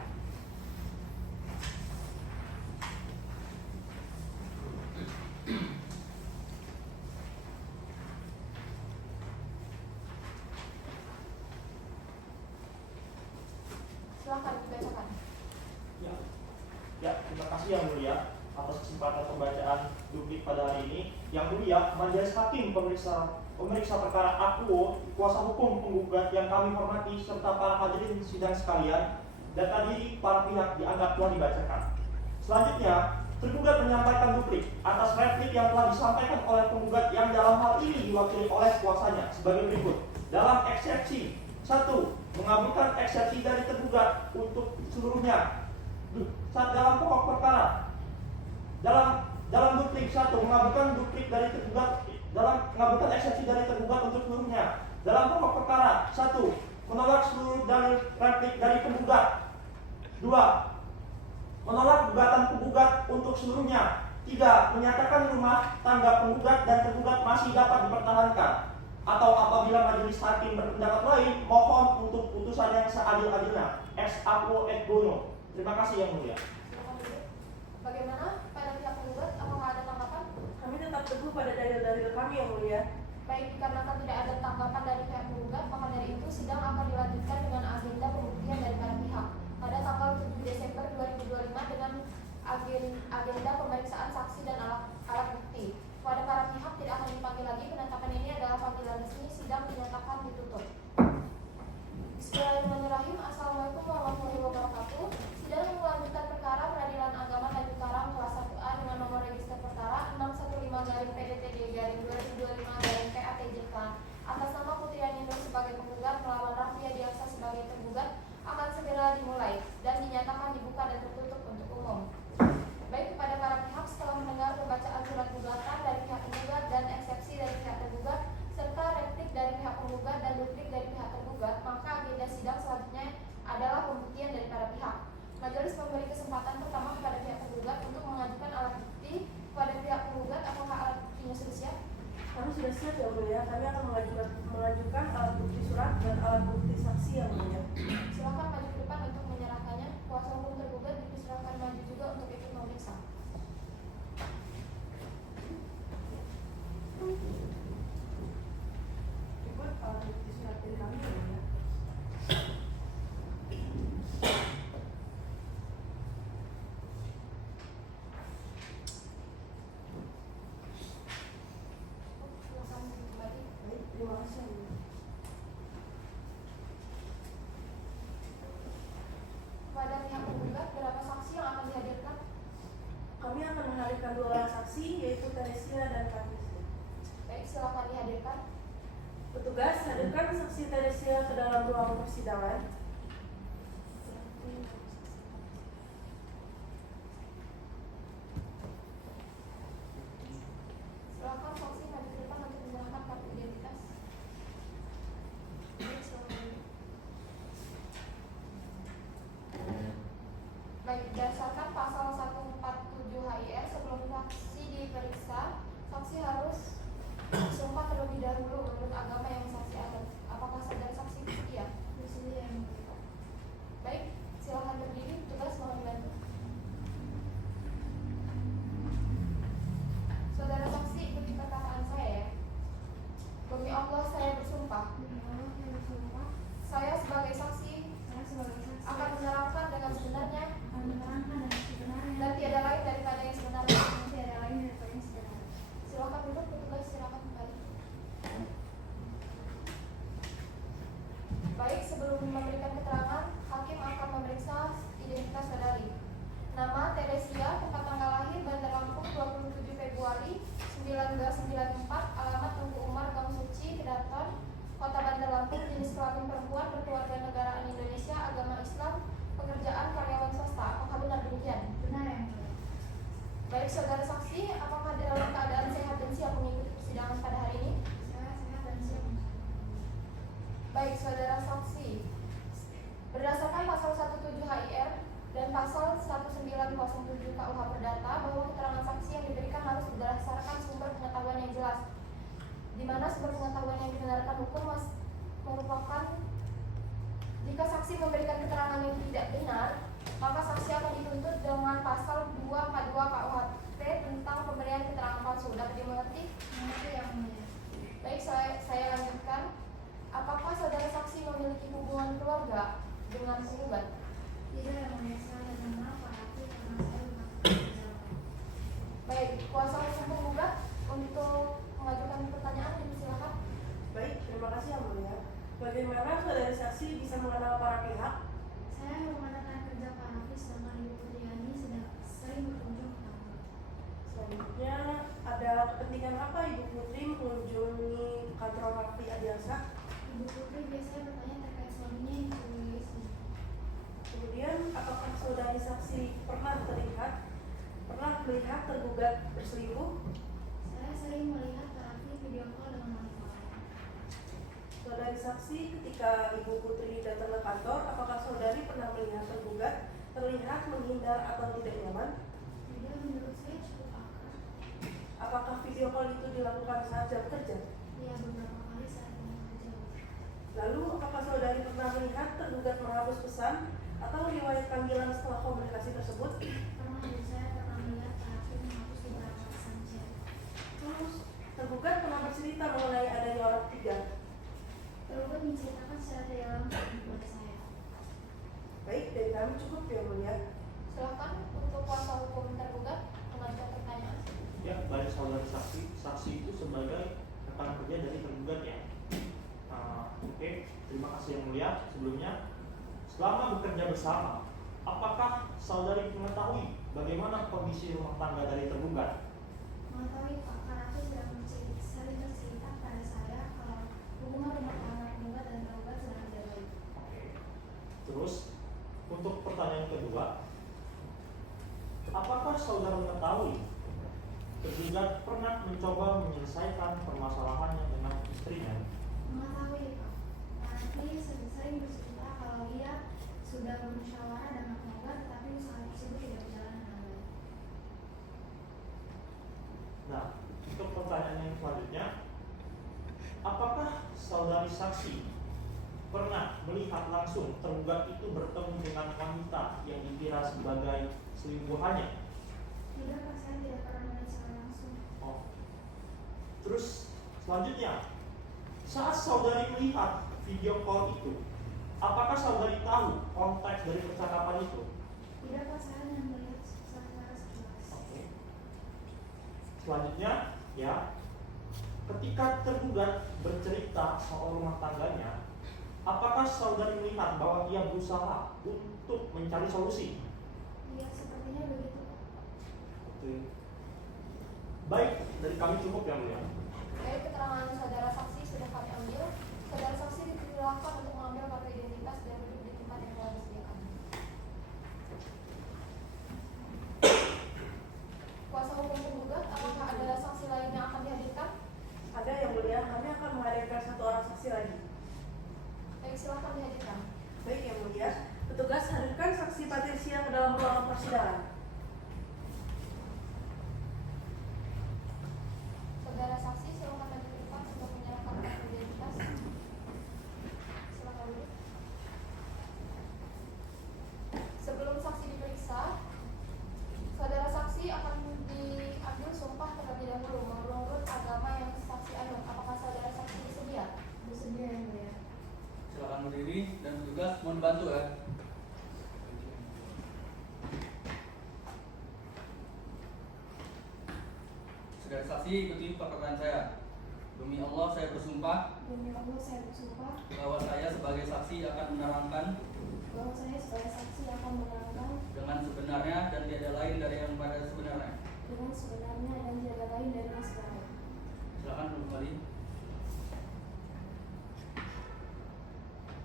Silakan dibacakan. Ya, terima kasih yang mulia atas kesempatan pembacaan duplik pada hari ini. Yang mulia, majelis hakim pemeriksa perkara akuo, kuasa hukum penggugat yang kami hormati serta para hadirin sidang sekalian, dan tadi para pihak dianggap telah dibacakan. Selanjutnya, tergugat menyampaikan duplik atas replik yang telah disampaikan oleh penggugat yang dalam hal ini diwakili oleh kuasanya sebagai berikut. Dalam eksepsi 1. Mengabulkan eksepsi dari tergugat untuk seluruhnya. Dalam pokok perkara, dalam duplik 1 mengabulkan duplik dari tergugat, dalam mengabulkan eksepsi dari tergugat untuk seluruhnya. Dalam pokok perkara 1 menolak seluruh dalil replik dari penggugat. 2. Menolak gugatan penggugat untuk seluruhnya. 3. Menyatakan rumah tangga penggugat dan tergugat masih dapat dipertahankan. Atau apabila majelis hakim berpendapat lain, mohon untuk putusan yang seadil-adilnya. Ex aequo et bono. Terima kasih yang mulia. Silakan duduk. Bagaimana pada pihak penggugat? Apakah ada tanggapan? Kami tetap teguh pada dalil-dalil kami yang mulia. Baik, dikarenakan tidak ada tanggapan dari pihak penggugat, maka dari itu sidang akan dilanjutkan dengan agenda pembuktian dari para pihak pada tanggal 7 Desember 2025 dengan agenda pemeriksaan saksi dan alat bukti. Pada para pihak tidak akan dipanggil lagi. Penetapan ini adalah panggilan resmi. Sidang dinyatakan ditutup. Bismillahirrahmanirrahim. Assalamualaikum warahmatullahi wabarakatuh. Sidang melanjutkan perkara Peradilan Agama Tanjung Karang kelas 1A dengan nomor register perkara 615-PDTG-2025-PATJK atas nama Putriani Nur sebagai penggugat melawan Rafli Adiaksa sebagai tergugat akan segera dimulai dan dinyatakan dibuka dan tertutup untuk umum. Baik, kepada para pihak setelah mendengar pembacaan surat gugatan dari pihak penggugat dan eksepsi dari pihak tergugat serta replik dari pihak penggugat dan duplik dari pihak tergugat, maka agenda sidang selanjutnya adalah pembuktian dari para pihak. Majelis memberi kesempatan pertama kepada pihak tergugat untuk mengajukan alat bukti. Kepada pihak penggugat, apakah alat buktinya sudah siap? Kami sudah siap yang mulia. Kami akan mengajukan alat bukti surat dan alat bukti saksi yang mulia. Silakan maju ke depan untuk menyerahkannya. Kuasa hukum tergugat dipersilakan maju juga untuk ikut memeriksa. Ikut alat bukti surat dari kami yang mulia. Silakan kembali. Baik, terima kasih yang mulia. Kepada pihak penggugat, berapa saksi yang akan dihadirkan? Kami akan menghadirkan 2 orang saksi, yaitu Teresia dan Katis. Baik, silakan dihadirkan. Petugas, hadirkan saksi Teresia ke dalam ruang persidangan. Silakan saksi maju ke depan untuk menyerahkan kartu identitas. Baik, berdasarkan pasal 147 HIR, sebelum saksi diperiksa, saksi harus bersumpah terlebih dahulu menurut agama yang saksi anut. Apakah saudara saksi bersedia? Bersedia yang mulia. Baik, silakan berdiri. Tugas mohon dibantu. Saudara saksi, ikuti perkataan saya ya. Demi Allah saya bersumpah, Demi Allah yang bersumpah, saya sebagai saksi saya sebagai saksi akan menerangkan dengan sebenarnya akan menerangkan dengan sebenarnya dan tiada lain daripada yang sebenarnya. dan tiada lain daripada yang sebenarnya. Silakan duduk, petugas silakan kembali. Baik, sebelum memberikan keterangan, hakim akan memeriksa identitas saudari. Nama Teresia, tempat tanggal lahir Bandar Lampung 27 Februari 1994, alamat Tengku Umar, Gang Suci, Kedaton, Kota Bandar Lampung, jenis kelamin perempuan, berkeluarga negaraan Indonesia, agama Islam, pekerjaan karyawan swasta. Apakah benar demikian? Benar yang mulia. Baik, saudara saksi, apakah dalam keadaan sehat dan siap mengikuti persidangan pada hari ini? Saya sehat dan siap. Baik, saudara saksi, berdasarkan pasal 17 HIR dan pasal 1907 KUH Perdata, bahwa keterangan saksi yang diberikan harus berdasarkan sumber pengetahuan yang jelas, di mana sumber pengetahuan yang dibenarkan hukum merupakan jika saksi memberikan keterangan yang tidak benar, maka saksi akan dituntut dengan pasal 242 KUHP tentang pemberian keterangan palsu. Dapat dimengerti? Mengerti yang mulia. Baik, saya lanjutkan. Apakah saudara saksi memiliki hubungan keluarga dengan penggugat? Tidak yang mulia, saya tidak mengenal Pak Hakim karena saya bukan pekerjaan. Baik, kuasa hukum penggugat untuk mengajukan pertanyaan dipersilakan. Baik, terima kasih yang mulia. Bagaimana saudara saksi bisa mengenal para pihak? Saya mengadakan kerja Pak Hafiz sedangkan Ibu Putriani sedang sering berkunjung ke kantor. Selanjutnya, ada kepentingan apa Ibu Putri mengunjungi kantor Rafli Adiaksa? Ibu Putri biasanya bertanya terkait suaminya yang ditulis. Kemudian, apakah saudari saksi pernah melihat tergugat berselingkuh? Saya sering melihat Pak Hafiz video call dengan wanita lain. Saudari saksi, ketika Ibu Putri datang ke kantor, apakah saudari pernah melihat tergugat terlihat menghindar atau tidak nyaman? Tidak, menurut saya cukup akrab. Apakah video call itu dilakukan saat jam kerja? Ya, beberapa kali saat ini kerja. Lalu, apakah saudari pernah melihat tergugat menghapus pesan atau riwayat panggilan setelah komunikasi tersebut? Pernah, dan saya pernah melihat Pak Hafiz menghapus beberapa pesan chat. Terus, tergugat pernah bercerita mengenai adanya orang ketiga. Tergugat menceritakan secara tidak langsung kepada saya. Baik, dari kami cukup ya mulia. Silakan untuk kuasa hukum tergugat mengajukan pertanyaan. Ya, bagi saudara saksi, saksi itu sebagai rekan kerja dari tergugat ya. Oke, terima kasih yang mulia. Sebelumnya, selama bekerja bersama, apakah saudari mengetahui bagaimana kondisi rumah tangga dari tergugat? Mengetahui Pak Hafiz sering bercerita pada saya kalau hubungan rumah tangga penggugat dan tergugat sedang tidak baik. Oke. Terus, untuk pertanyaan kedua, apakah saudara mengetahui tergugat pernah mencoba menyelesaikan permasalahannya dengan istrinya? Mengetahui Pak Hafiz sering bercerita kalau dia sudah bermusyawarah dengan penggugat tetapi usaha tersebut tidak berjalan dengan baik. Nah, untuk pertanyaan yang selanjutnya, apakah saudari saksi pernah melihat langsung tergugat itu bertemu dengan wanita yang dikira sebagai selingkuhannya? Tidak Pak, saya tidak pernah melihat secara langsung. Oh. Terus selanjutnya, saat saudari melihat video call itu, apakah saudari tahu konteks dari percakapan itu? Tidak Pak, saya hanya melihat secara sekilas. Oke. Selanjutnya, ya, ketika tergugat bercerita soal rumah tangganya, apakah saudari melihat bahwa ia berusaha untuk mencari solusi? Iya, sepertinya begitu Pak. Oke. Baik, dari kami cukup yang mulia. Baik, keterangan saudara saksi sudah kami ambil. silakan dihadirkan. Baik Yang Mulia, petugas hadirkan saksi Patricia ke dalam ruangan persidangan. Saudara saksi silakan maju ke depan untuk menyerahkan kartu identitas. Silakan duduk. Sebelum saksi diperiksa, saudara saksi akan diambil sumpah terlebih dahulu menurut agama yang saksi anut. Apakah saudara saksi bersedia? Bersedia Yang Mulia. Silakan berdiri dan petugas mohon bantu ya. Saudara saksi ikuti perkataan saya. Demi Allah saya bersumpah Demi Allah saya bersumpah bahwa saya sebagai saksi akan menerangkan bahwa saya sebagai saksi akan menerangkan dengan sebenarnya dan tiada lain dari yang pada sebenarnya. dengan sebenarnya dan tiada lain dari yang sebenarnya. Silakan kembali.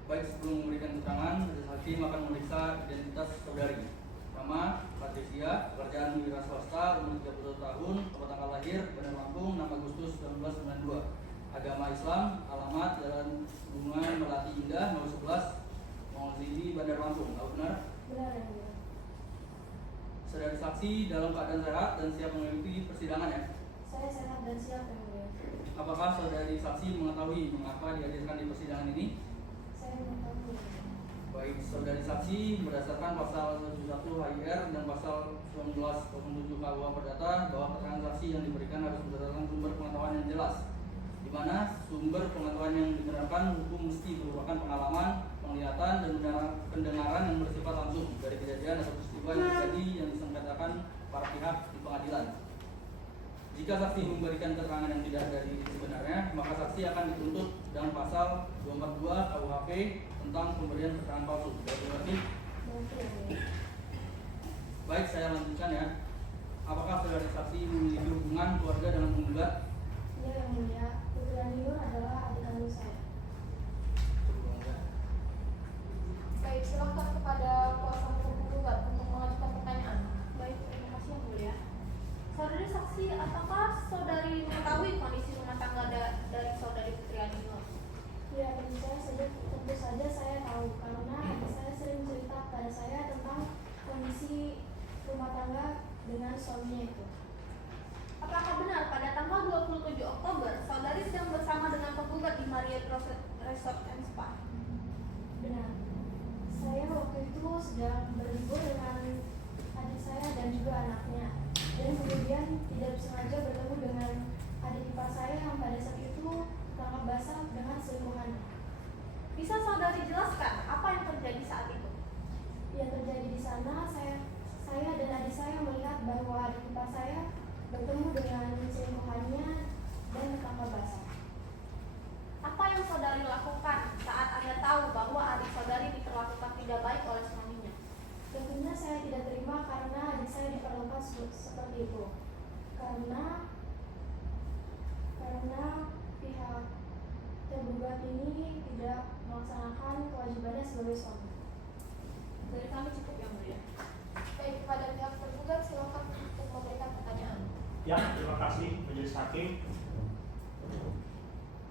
Baik, sebelum memberikan keterangan, majelis hakim akan memeriksa identitas saudari. Nama Patricia, pekerjaan wira swasta, umur 30 tahun, tempat tanggal lahir, Bandar Lampung, 6 Agustus 1992. Agama Islam, alamat Jalan Bunga Melati Indah, 011, Mongzili, Bandar Lampung. Apa benar? Benar Yang Mulia. Saudari saksi dalam keadaan sehat dan siap mengikuti persidangan ya. Saya sehat dan siap Yang Mulia. Apakah saudari saksi mengetahui mengapa dihadirkan di persidangan ini? Saya mengetahui. Baik, saudari saksi berdasarkan pasal 71 HIR dan pasal 1907 KUH Perdata bahwa keterangan saksi yang diberikan harus berdasarkan sumber pengetahuan yang jelas, di mana sumber pengetahuan yang digunakan hukum mesti merupakan pengalaman, penglihatan, dan pendengaran yang bersifat langsung dari kejadian atau peristiwa yang terjadi yang disengketakan para pihak di pengadilan. Jika saksi memberikan keterangan yang tidak dari sebenarnya, maka saksi akan dituntut dengan pasal 242 KUHP tentang pemberian keterangan palsu. Berarti Mengerti Yang Mulia. baik, saya lanjutkan ya. Apakah saudara saksi memiliki hubungan keluarga dengan penggugat? Ya Yang Mulia, Putri Nur adalah adik kandung saya. Baik, silakan kepada kuasa hukum penggugat untuk mengajukan pertanyaan. Baik, terima kasih Yang Mulia. Saudari saksi, apakah saudari mengetahui kondisi rumah tangga dari saudari Putri Nur? Ya, tentu saja saya tahu karena adik saya sering cerita kepada saya tentang kondisi rumah tangga dengan suaminya itu. Apakah benar pada tanggal 27 Oktober saudari sedang bersama dengan penggugat di Marriott Resort and Spa? Benar. Saya waktu itu sedang berlibur dengan adik saya dan juga anaknya. Dan kemudian tidak sengaja bertemu dengan adik ipar saya yang pada saat itu tertangkap basah dengan selingkuhannya. Bisa saudari jelaskan apa yang terjadi saat itu? Yang terjadi di sana, saya dan adik saya melihat bahwa adik ipar saya bertemu dengan selingkuhannya dan tertangkap basah. Apa yang saudari lakukan saat Anda tahu bahwa adik saudari diperlakukan tidak baik oleh suaminya? Tentunya saya tidak terima karena adik saya diperlakukan seperti itu. Karena pihak tergugat ini tidak melaksanakan kewajibannya sebagai suami. Dari kami cukup Yang Mulia. Baik, kepada pihak tergugat silakan untuk memberikan pertanyaan. Ya, terima kasih majelis hakim.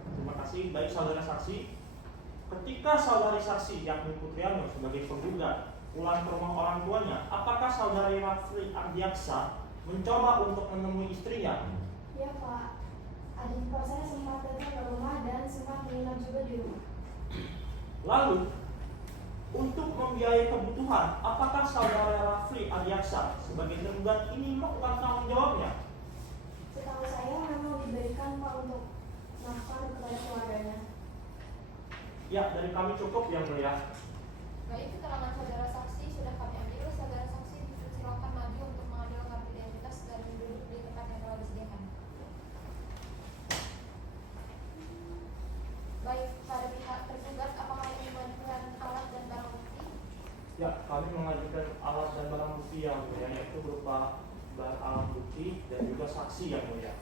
Terima kasih. Baik saudara saksi, ketika saudari saksi yakni Putri Nur sebagai penggugat pulang ke rumah orang tuanya, apakah saudari Rafli Ardiaksa mencoba untuk menemui istrinya? Ya Pak, adik ipar saya sempat datang ke rumah dan sempat menginap juga di rumah. Lalu, untuk membiayai kebutuhan, apakah saudara Rafli Ardiaksa sebagai tergugat ini melakukan tanggung jawabnya? Setahu saya memang diberikan Pak untuk nafkah kepada keluarganya. Ya, dari kami cukup Yang Mulia. Baik, keterangan saudara saksi sudah kami ambil. Saudara saksi silakan maju untuk mengambil kartu identitas dan duduk di tempat yang telah disediakan. Baik, pada pihak tergugat, apakah ingin mengajukan alat dan barang bukti? Ya, kami mengajukan alat dan barang bukti Yang Mulia, yaitu berupa alat bukti dan juga saksi Yang Mulia.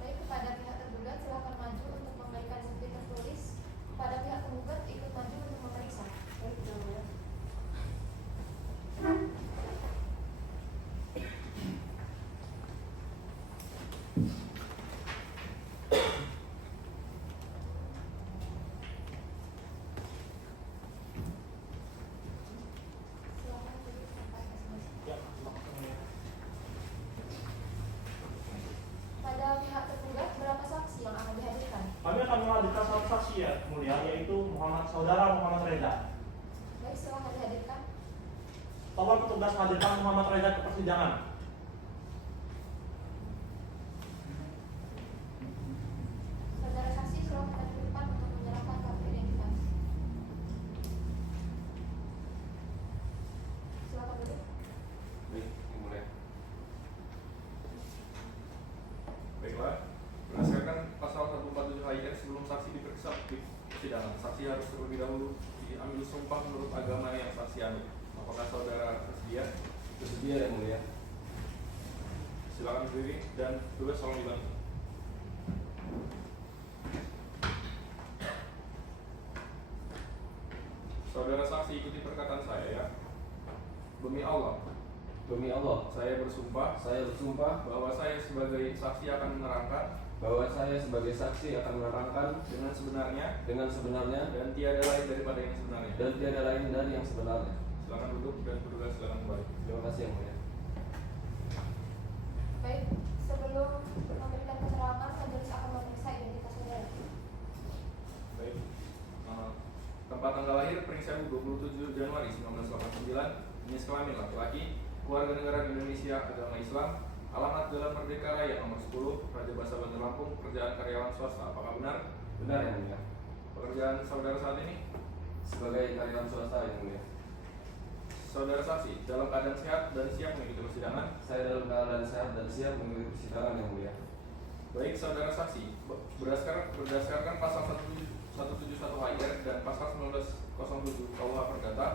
Baik, kepada pihak tergugat silakan maju untuk memberikan bukti tertulis. Pada pihak tergugat ikut maju untuk memeriksa. Baik, Yang Mulia. kami menghadirkan satu saksi ya mulia, yaitu Saudara Muhammad Reza. Baik, silakan dihadirkan. Tolong petugas hadirkan Muhammad Reza ke persidangan. Saudara saksi, silakan maju ke depan untuk menyerahkan kartu identitas. Silakan duduk. Baik, Yang Mulia. Baiklah, berdasarkan pasal 147 HIR sebelum saksi diperiksa di persidangan, saksi harus terlebih dahulu diambil sumpah menurut agama yang saksi anut. Apakah saudara bersedia? Bersedia, Yang Mulia. Silakan berdiri dan tugas tolong dibantu. Saudara saksi ikuti perkataan saya ya. Demi Allah, Demi Allah, saya bersumpah saya bersumpah bahwa saya sebagai saksi akan menerangkan bahwa saya sebagai saksi akan menerangkan dengan sebenarnya dengan sebenarnya dan tiada lain daripada yang sebenarnya. dan tiada lain dari yang sebenarnya. Silakan duduk dan petugas silakan kembali. Terima kasih, Yang Mulia. Baik, sebelum memberikan keterangan, majelis akan memeriksa identitas saudara. Baik. Tempat tanggal lahir periksa 27 Januari 1989, jenis kelamin laki-laki, keluarga negara Indonesia, agama Islam, alamat Jalan Merdeka Raya nomor 10, Raja Basa Bandar Lampung, pekerjaan karyawan swasta. Apakah benar? Benar, Yang Mulia. Pekerjaan saudara saat ini? Sebagai karyawan swasta, Yang Mulia. Saudara saksi, dalam keadaan sehat dan siap mengikuti persidangan? Saya dalam keadaan sehat dan siap mengikuti persidangan, Yang Mulia. Baik, saudara saksi, berdasarkan pasal 171 HIR dan pasal 1907 KUH Perdata,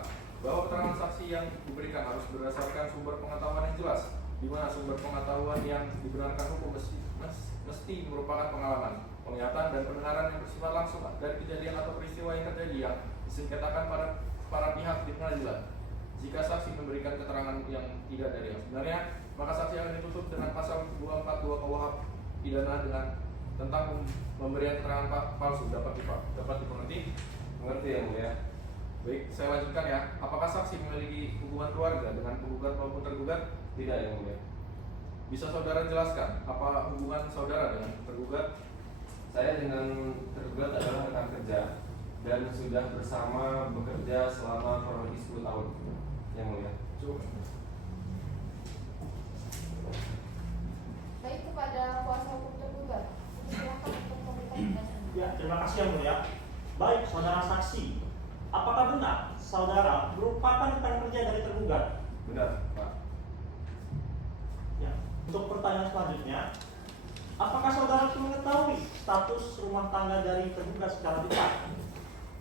bahwa keterangan saksi yang diberikan harus berdasarkan sumber pengetahuan yang jelas, di mana sumber pengetahuan yang dibenarkan hukum mesti merupakan pengalaman, penglihatan, dan pendengaran yang bersifat langsung dari kejadian atau peristiwa yang terjadi yang disengketakan pada para pihak di pengadilan. Jika saksi memberikan keterangan yang tidak dari yang sebenarnya, maka saksi akan ditutup dengan pasal 242 KUH pidana dengan tentang pemberian keterangan palsu. Dapat dimengerti? Mengerti, Yang Mulia. Baik, saya lanjutkan ya. Apakah saksi memiliki hubungan keluarga dengan penggugat maupun tergugat? Tidak, Yang Mulia. Bisa saudara jelaskan apa hubungan saudara dengan tergugat? Saya dengan tergugat adalah rekan kerja dan sudah bersama bekerja selama kurang lebih 10 tahun, Yang Mulia. Cukup. Baik, kepada kuasa hukum tergugat, silakan untuk memberikan penjelasan. Ya, terima kasih yang mulia. Baik, saudara saksi, apakah benar saudara merupakan rekan kerja dari tergugat? Benar, Pak. Ya. Untuk pertanyaan selanjutnya, apakah saudara mengetahui status rumah tangga dari tergugat secara detail?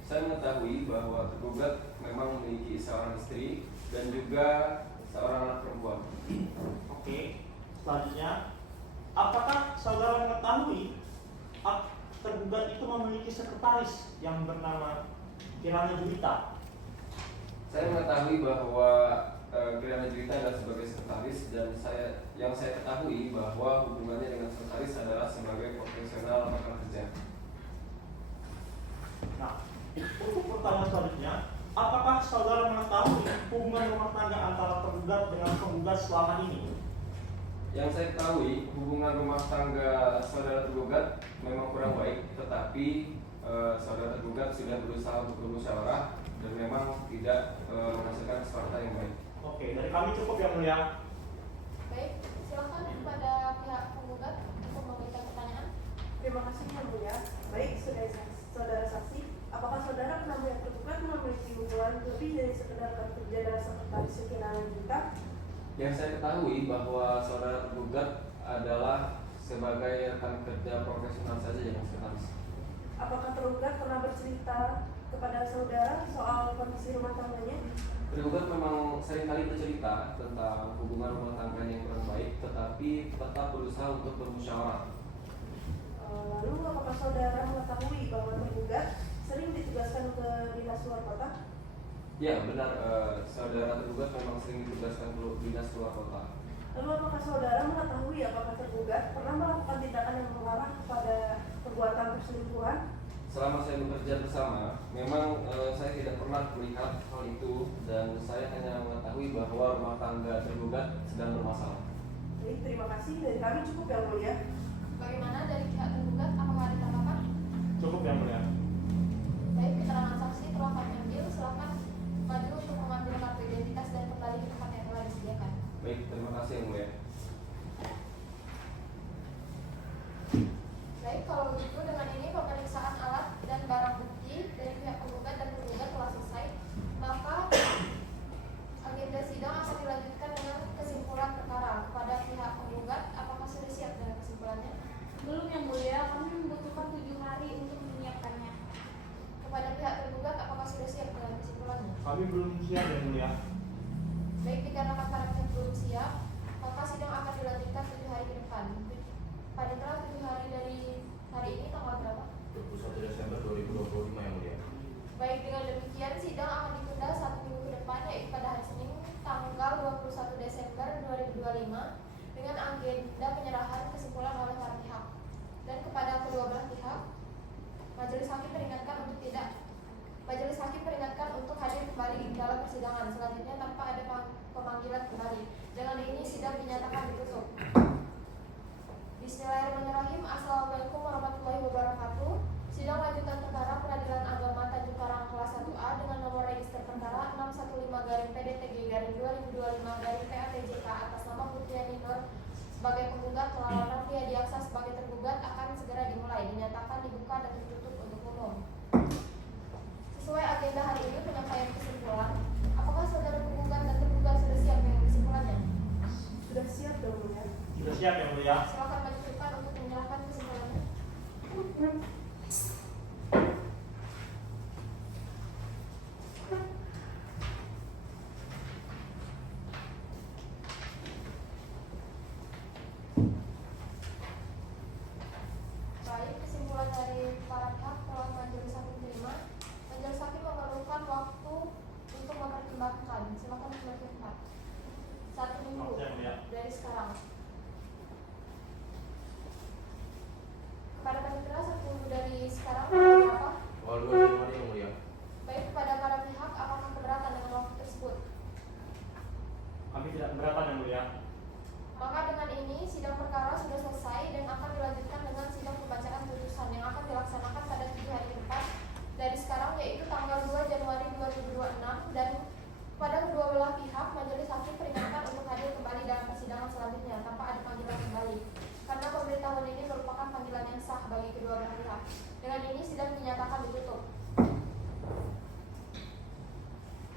Saya mengetahui bahwa tergugat memang memiliki seorang istri dan juga seorang anak perempuan. Oke, selanjutnya, apakah saudara mengetahui tergugat itu memiliki sekretaris yang bernama Kirana Juwita? Saya mengetahui bahwa Kirana Juwita adalah sebagai sekretaris dan yang saya ketahui bahwa hubungannya dengan sekretaris adalah sebagai profesional rekan kerja. Nah, untuk pertanyaan selanjutnya, apakah saudara mengetahui hubungan rumah tangga antara tergugat dengan penggugat selama ini? Yang saya ketahui hubungan rumah tangga saudara tergugat memang kurang baik, tetapi saudara tergugat sudah berusaha untuk bermusyawarah dan memang tidak menghasilkan kesepakatan yang baik. Oke, dari kami cukup yang mulia. Baik, silakan kepada pihak penggugat untuk memberikan pertanyaan. Terima kasih Yang Mulia. Baik, saudara saksi, apakah saudara pernah melihat tergugat memiliki hubungan lebih dari sekedar rekan kerja dan sekretaris Kirana Juwita? Yang saya ketahui bahwa saudara tergugat adalah sebagai rekan kerja profesional saja yang sekretaris. Apakah tergugat pernah bercerita kepada saudara soal kondisi rumah tangganya? Tergugat memang seringkali bercerita tentang hubungan rumah tangganya yang kurang baik, tetapi tetap berusaha untuk bermusyawarah. Lalu apakah saudara mengetahui bahwa tergugat sering ditugaskan ke dinas luar kota? Ya benar, saudara tergugat memang sering ditugaskan ke dinas luar kota. Lalu apakah saudara mengetahui apakah tergugat pernah melakukan tindakan yang mengarah kepada perbuatan perselingkuhan? Selama saya bekerja bersama, memang saya tidak pernah melihat hal itu dan saya hanya mengetahui bahwa rumah tangga tergugat sedang bermasalah. Baik, terima kasih. Dari kami cukup Yang Mulia. Bagaimana dari pihak tergugat, apakah ada tanggapan? Cukup Siap yang mulia. Baik, dikarenakan para pihak belum siap, maka sidang akan dilanjutkan 7 hari ke depan. Panitera 7 hari dari hari ini tanggal berapa? 21 Desember 2025 yang mulia. Baik, dengan demikian sidang akan ditunda 1 minggu ke depan, yaitu pada hari Senin tanggal 21 Desember 2025 dengan agenda penyerahan kesimpulan oleh para pihak. Dan kepada kedua belah pihak, Majelis Hakim peringatkan untuk hadir kembali di dalam persidangan selanjutnya tanpa ada pemanggilan kembali. Dengan ini sidang dinyatakan ditutup. Bismillahirrahmanirrahim. Assalamualaikum warahmatullahi wabarakatuh. Sidang lanjutan perkara Peradilan Agama Tanjung Karang kelas 1A dengan nomor register perkara 615-PDTG-2025-PATJK atas nama Putriani Nur sebagai penggugat melawan Rafli Adiaksa sebagai tergugat akan segera dimulai, dinyatakan dibuka dan ditutup untuk umum. Sesuai agenda hari ini penyampaian kesimpulan, apakah saudara penggugat dan tergugat sudah siap dengan kesimpulannya? Sudah siap yang mulia. Sudah siap yang mulia. Silakan majukan untuk menyerahkan kesimpulannya. Baik, kesimpulan dari para pihak telah Majelis Hakim terima. Majelis Hakim memerlukan waktu untuk mempertimbangkan. Silakan mempertimbangkan. 1 minggu Siap, yang mulia. dari sekarang. Kepada panitera 1 minggu dari sekarang berapa? Tanggal 2 Januari yang mulia. Baik, kepada para pihak apakah keberatan dengan waktu tersebut? Kami tidak keberatan yang mulia. Maka dengan ini sidang perkara sudah selesai dan akan dilanjutkan dengan sidang pembacaan putusan yang akan dilaksanakan pada 7 hari ke depan dari sekarang, yaitu tanggal 2 Januari 2026. Dan pada kedua belah pihak Majelis Hakim peringatkan untuk hadir kembali dalam persidangan selanjutnya tanpa ada panggilan kembali, karena pemberitahuan ini merupakan panggilan yang sah bagi kedua belah pihak. Dengan ini sidang dinyatakan ditutup.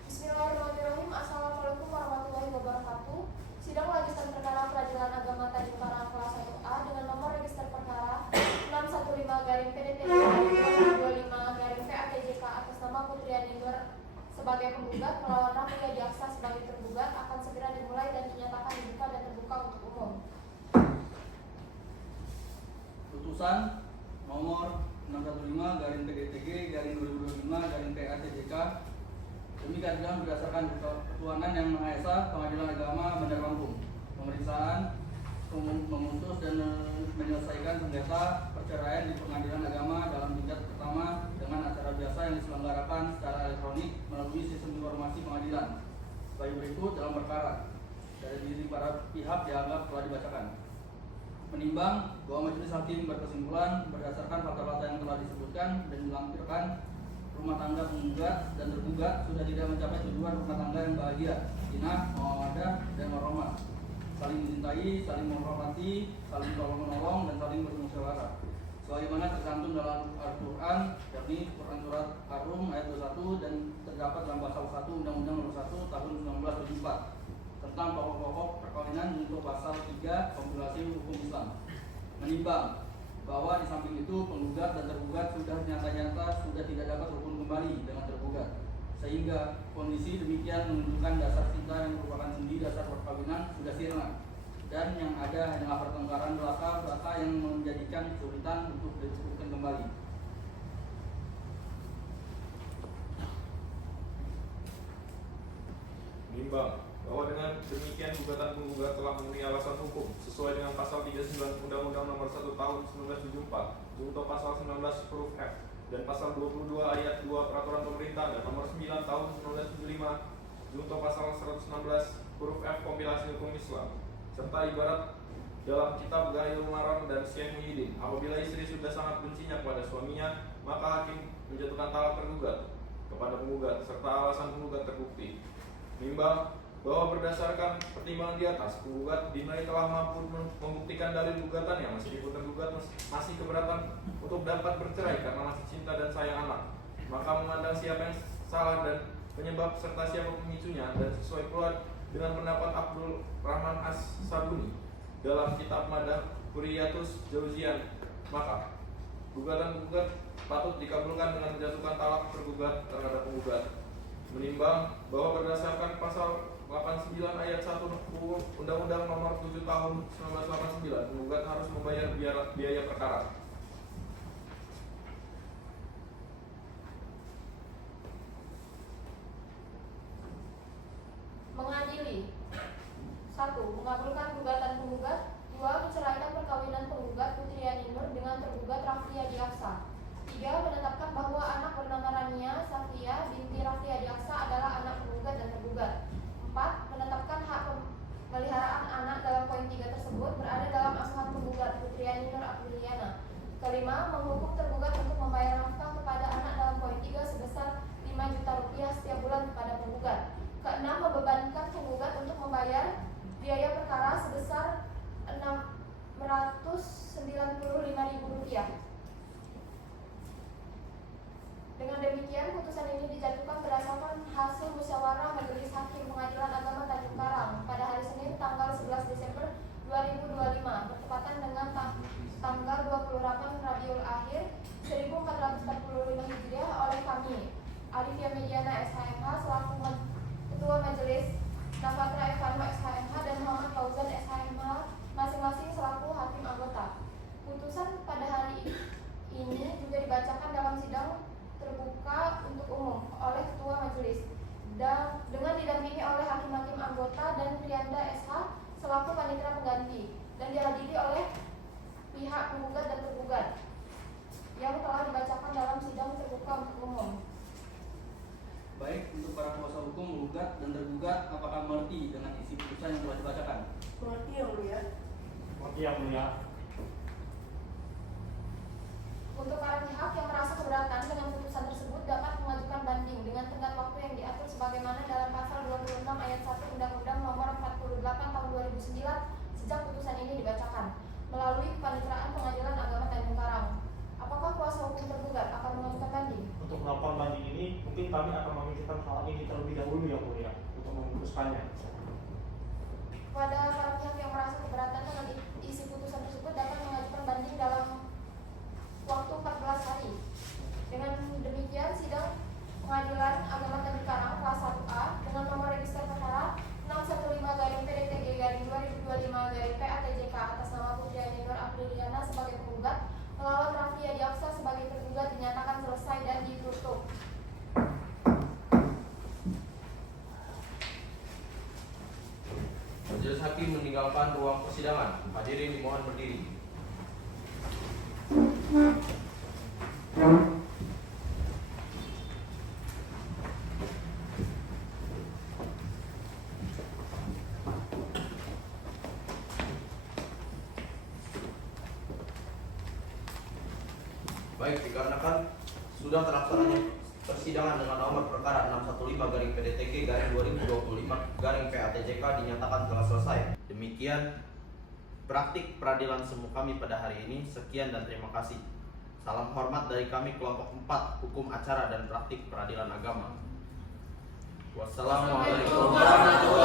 Bismillahirrahmanirrahim. Assalamualaikum warahmatullahi wabarakatuh. Sidang lanjutan perkara Peradilan Agama Tanjung Karang kelas 1A dengan nomor register perkara 615-PDTG-2025-PATJK atas nama Putriani Nur sebagai penggugat melawan Rafli Adiaksa sebagai tergugat akan segera dimulai dan dinyatakan dibuka dan terbuka untuk umum. Putusan nomor 615-PDTG-2025-PATJK demi keadilan berdasarkan ketuhanan yang Maha Esa, Pengadilan Agama Bandar Lampung. Pemeriksaan, memutus dan menyelesaikan sengketa perceraian di Pengadilan Agama dalam tingkat pertama dengan acara biasa yang diselenggarakan secara elektronik melalui sistem informasi pengadilan. Sebagai berikut dalam perkara dari diri para pihak dianggap telah dibacakan. Menimbang bahwa Majelis Hakim berkesimpulan berdasarkan fakta-fakta yang telah disebutkan dan dilampirkan, rumah tangga penggugat dan tergugat sudah tidak mencapai tujuan rumah tangga yang bahagia, sakinah, mawaddah, dan warahmah, saling mencintai, saling menghormati, saling tolong-menolong, dan saling bermusyawarah. Sebagaimana tercantum dalam Al-Quran, yakni Quran Surat Ar-Rum ayat 21 dan terdapat dalam pasal 1 Undang-Undang Nomor 1 Tahun 1974 tentang pokok-pokok perkawinan untuk pasal 3 kompilasi hukum Islam. Menimbang bahwa di samping itu penggugat dan tergugat sudah nyata-nyata sudah tidak dapat rukun kembali dengan tergugat, sehingga kondisi demikian menunjukkan dasar cinta yang merupakan sendi dasar perkawinan sudah sirna, dan yang ada hanyalah pertengkaran belaka yang menjadikan kesulitan untuk dirukun kembali. Menimbang bahwa dengan demikian gugatan penggugat telah memenuhi alasan hukum sesuai dengan pasal 39 Undang-Undang Nomor 1 Tahun 1974 junto pasal 19 huruf F dan pasal 22 ayat 2 Peraturan Pemerintah dan Nomor 9 Tahun 1975 junto pasal 116 huruf F kompilasi hukum Islam, serta ibarat dalam kitab Ghairul Maram dan Syekh Muhyiddin, apabila istri sudah sangat bencinya kepada suaminya, maka hakim menjatuhkan talak tergugat kepada penggugat serta alasan penggugat terbukti. Menimbang bahwa berdasarkan pertimbangan di atas, penggugat dinilai telah mampu membuktikan dalil gugatannya meskipun tergugat masih keberatan untuk dapat bercerai karena masih cinta dan sayang anak, maka memandang siapa yang salah dan penyebab serta siapa pemicunya, dan sesuai pula dengan pendapat Abdul Rahman As-Sabuni dalam kitab Madah Huriyatus Jauzian, maka gugatan penggugat patut dikabulkan dengan menjatuhkan talak tergugat terhadap penggugat. menimbang bahwa berdasarkan pasal 89 ayat 1 Undang-Undang Nomor 7 Tahun 1989, penggugat harus membayar biaya perkara. Mengadili. 1. Mengabulkan gugatan penggugat. 2. Menceraikan perkawinan penggugat Putriani Nur dengan tergugat Rafli Adiaksa. 3. Menetapkan bahwa anak bernama Rania Safia binti Rafli Adiaksa adalah anak penggugat dan tergugat. 4. Menetapkan hak pemeliharaan anak dalam poin 3 tersebut berada dalam asuhan penggugat Putriani Nur Apriliana. 5. Menghukum tergugat untuk membayar nafkah kepada anak dalam poin 3 sebesar 5 juta rupiah setiap bulan kepada penggugat. 6. Membebankan penggugat untuk membayar biaya perkara sebesar Rp695.000. Dengan demikian, putusan ini dijatuhkan berdasarkan hasil musyawarah Majelis Hakim Pengadilan Agama Tanjung Karang pada hari Senin tanggal 11 Desember 2025 bertepatan dengan tanggal 28 Rabiul Akhir 1445 Hijriah oleh kami, Alifia Mediana SHMH selaku Ketua Majelis, Nafatra Evano SHMH dan Muhammad Fauzan SHMH masing-masing selaku hakim anggota. Putusan pada hari ini juga dibacakan dalam sidang terbuka untuk umum oleh Ketua Majelis dan dengan didampingi oleh hakim-hakim anggota dan Prianda SH selaku panitera pengganti dan dihadiri oleh pihak penggugat dan tergugat yang telah dibacakan dalam sidang terbuka untuk umum. Baik, untuk para kuasa hukum menggugat dan tergugat, apakah mengerti dengan isi putusan yang telah dibacakan? Mengerti yang mulia. Mengerti yang mulia. Untuk para pihak yang merasa keberatan dengan putusan tersebut dapat mengajukan banding dengan tenggat waktu yang diatur sebagaimana dalam pasal 26 ayat 1 Undang-Undang Nomor 48 Tahun 2009 sejak putusan ini dibacakan melalui kepaniteraan Pengadilan Agama Tanjung Karang. Apakah kuasa hukum tergugat akan mengajukan banding? Untuk melakukan banding ini, mungkin kami akan memikirkan hal ini terlebih dahulu yang mulia untuk memutuskannya. Kepada para pihak yang merasa keberatan dengan isi putusan tersebut dapat mengajukan banding dalam waktu 14 hari. Dengan demikian, sidang Pengadilan Agama Tanjung Karang kelas 1A dengan nomor register perkara 615-PDTG-2025-PATJK atas nama Putriani Nur Apriliana sebagai penggugat melawan Rafli Adiaksa sebagai tergugat dinyatakan selesai dan ditutup. Majelis Hakim meninggalkan ruang persidangan. Hadirin dimohon berdiri. Baik, dikarenakan sudah terlaksananya persidangan dengan nomor perkara 615-PDTG-2025-PATJK dinyatakan telah selesai. Demikian praktik peradilan semu kami pada hari ini. Sekian dan terima kasih. Salam hormat dari kami kelompok 4 Hukum Acara dan Praktik Peradilan Agama. Wassalamualaikum warahmatullahi wabarakatuh.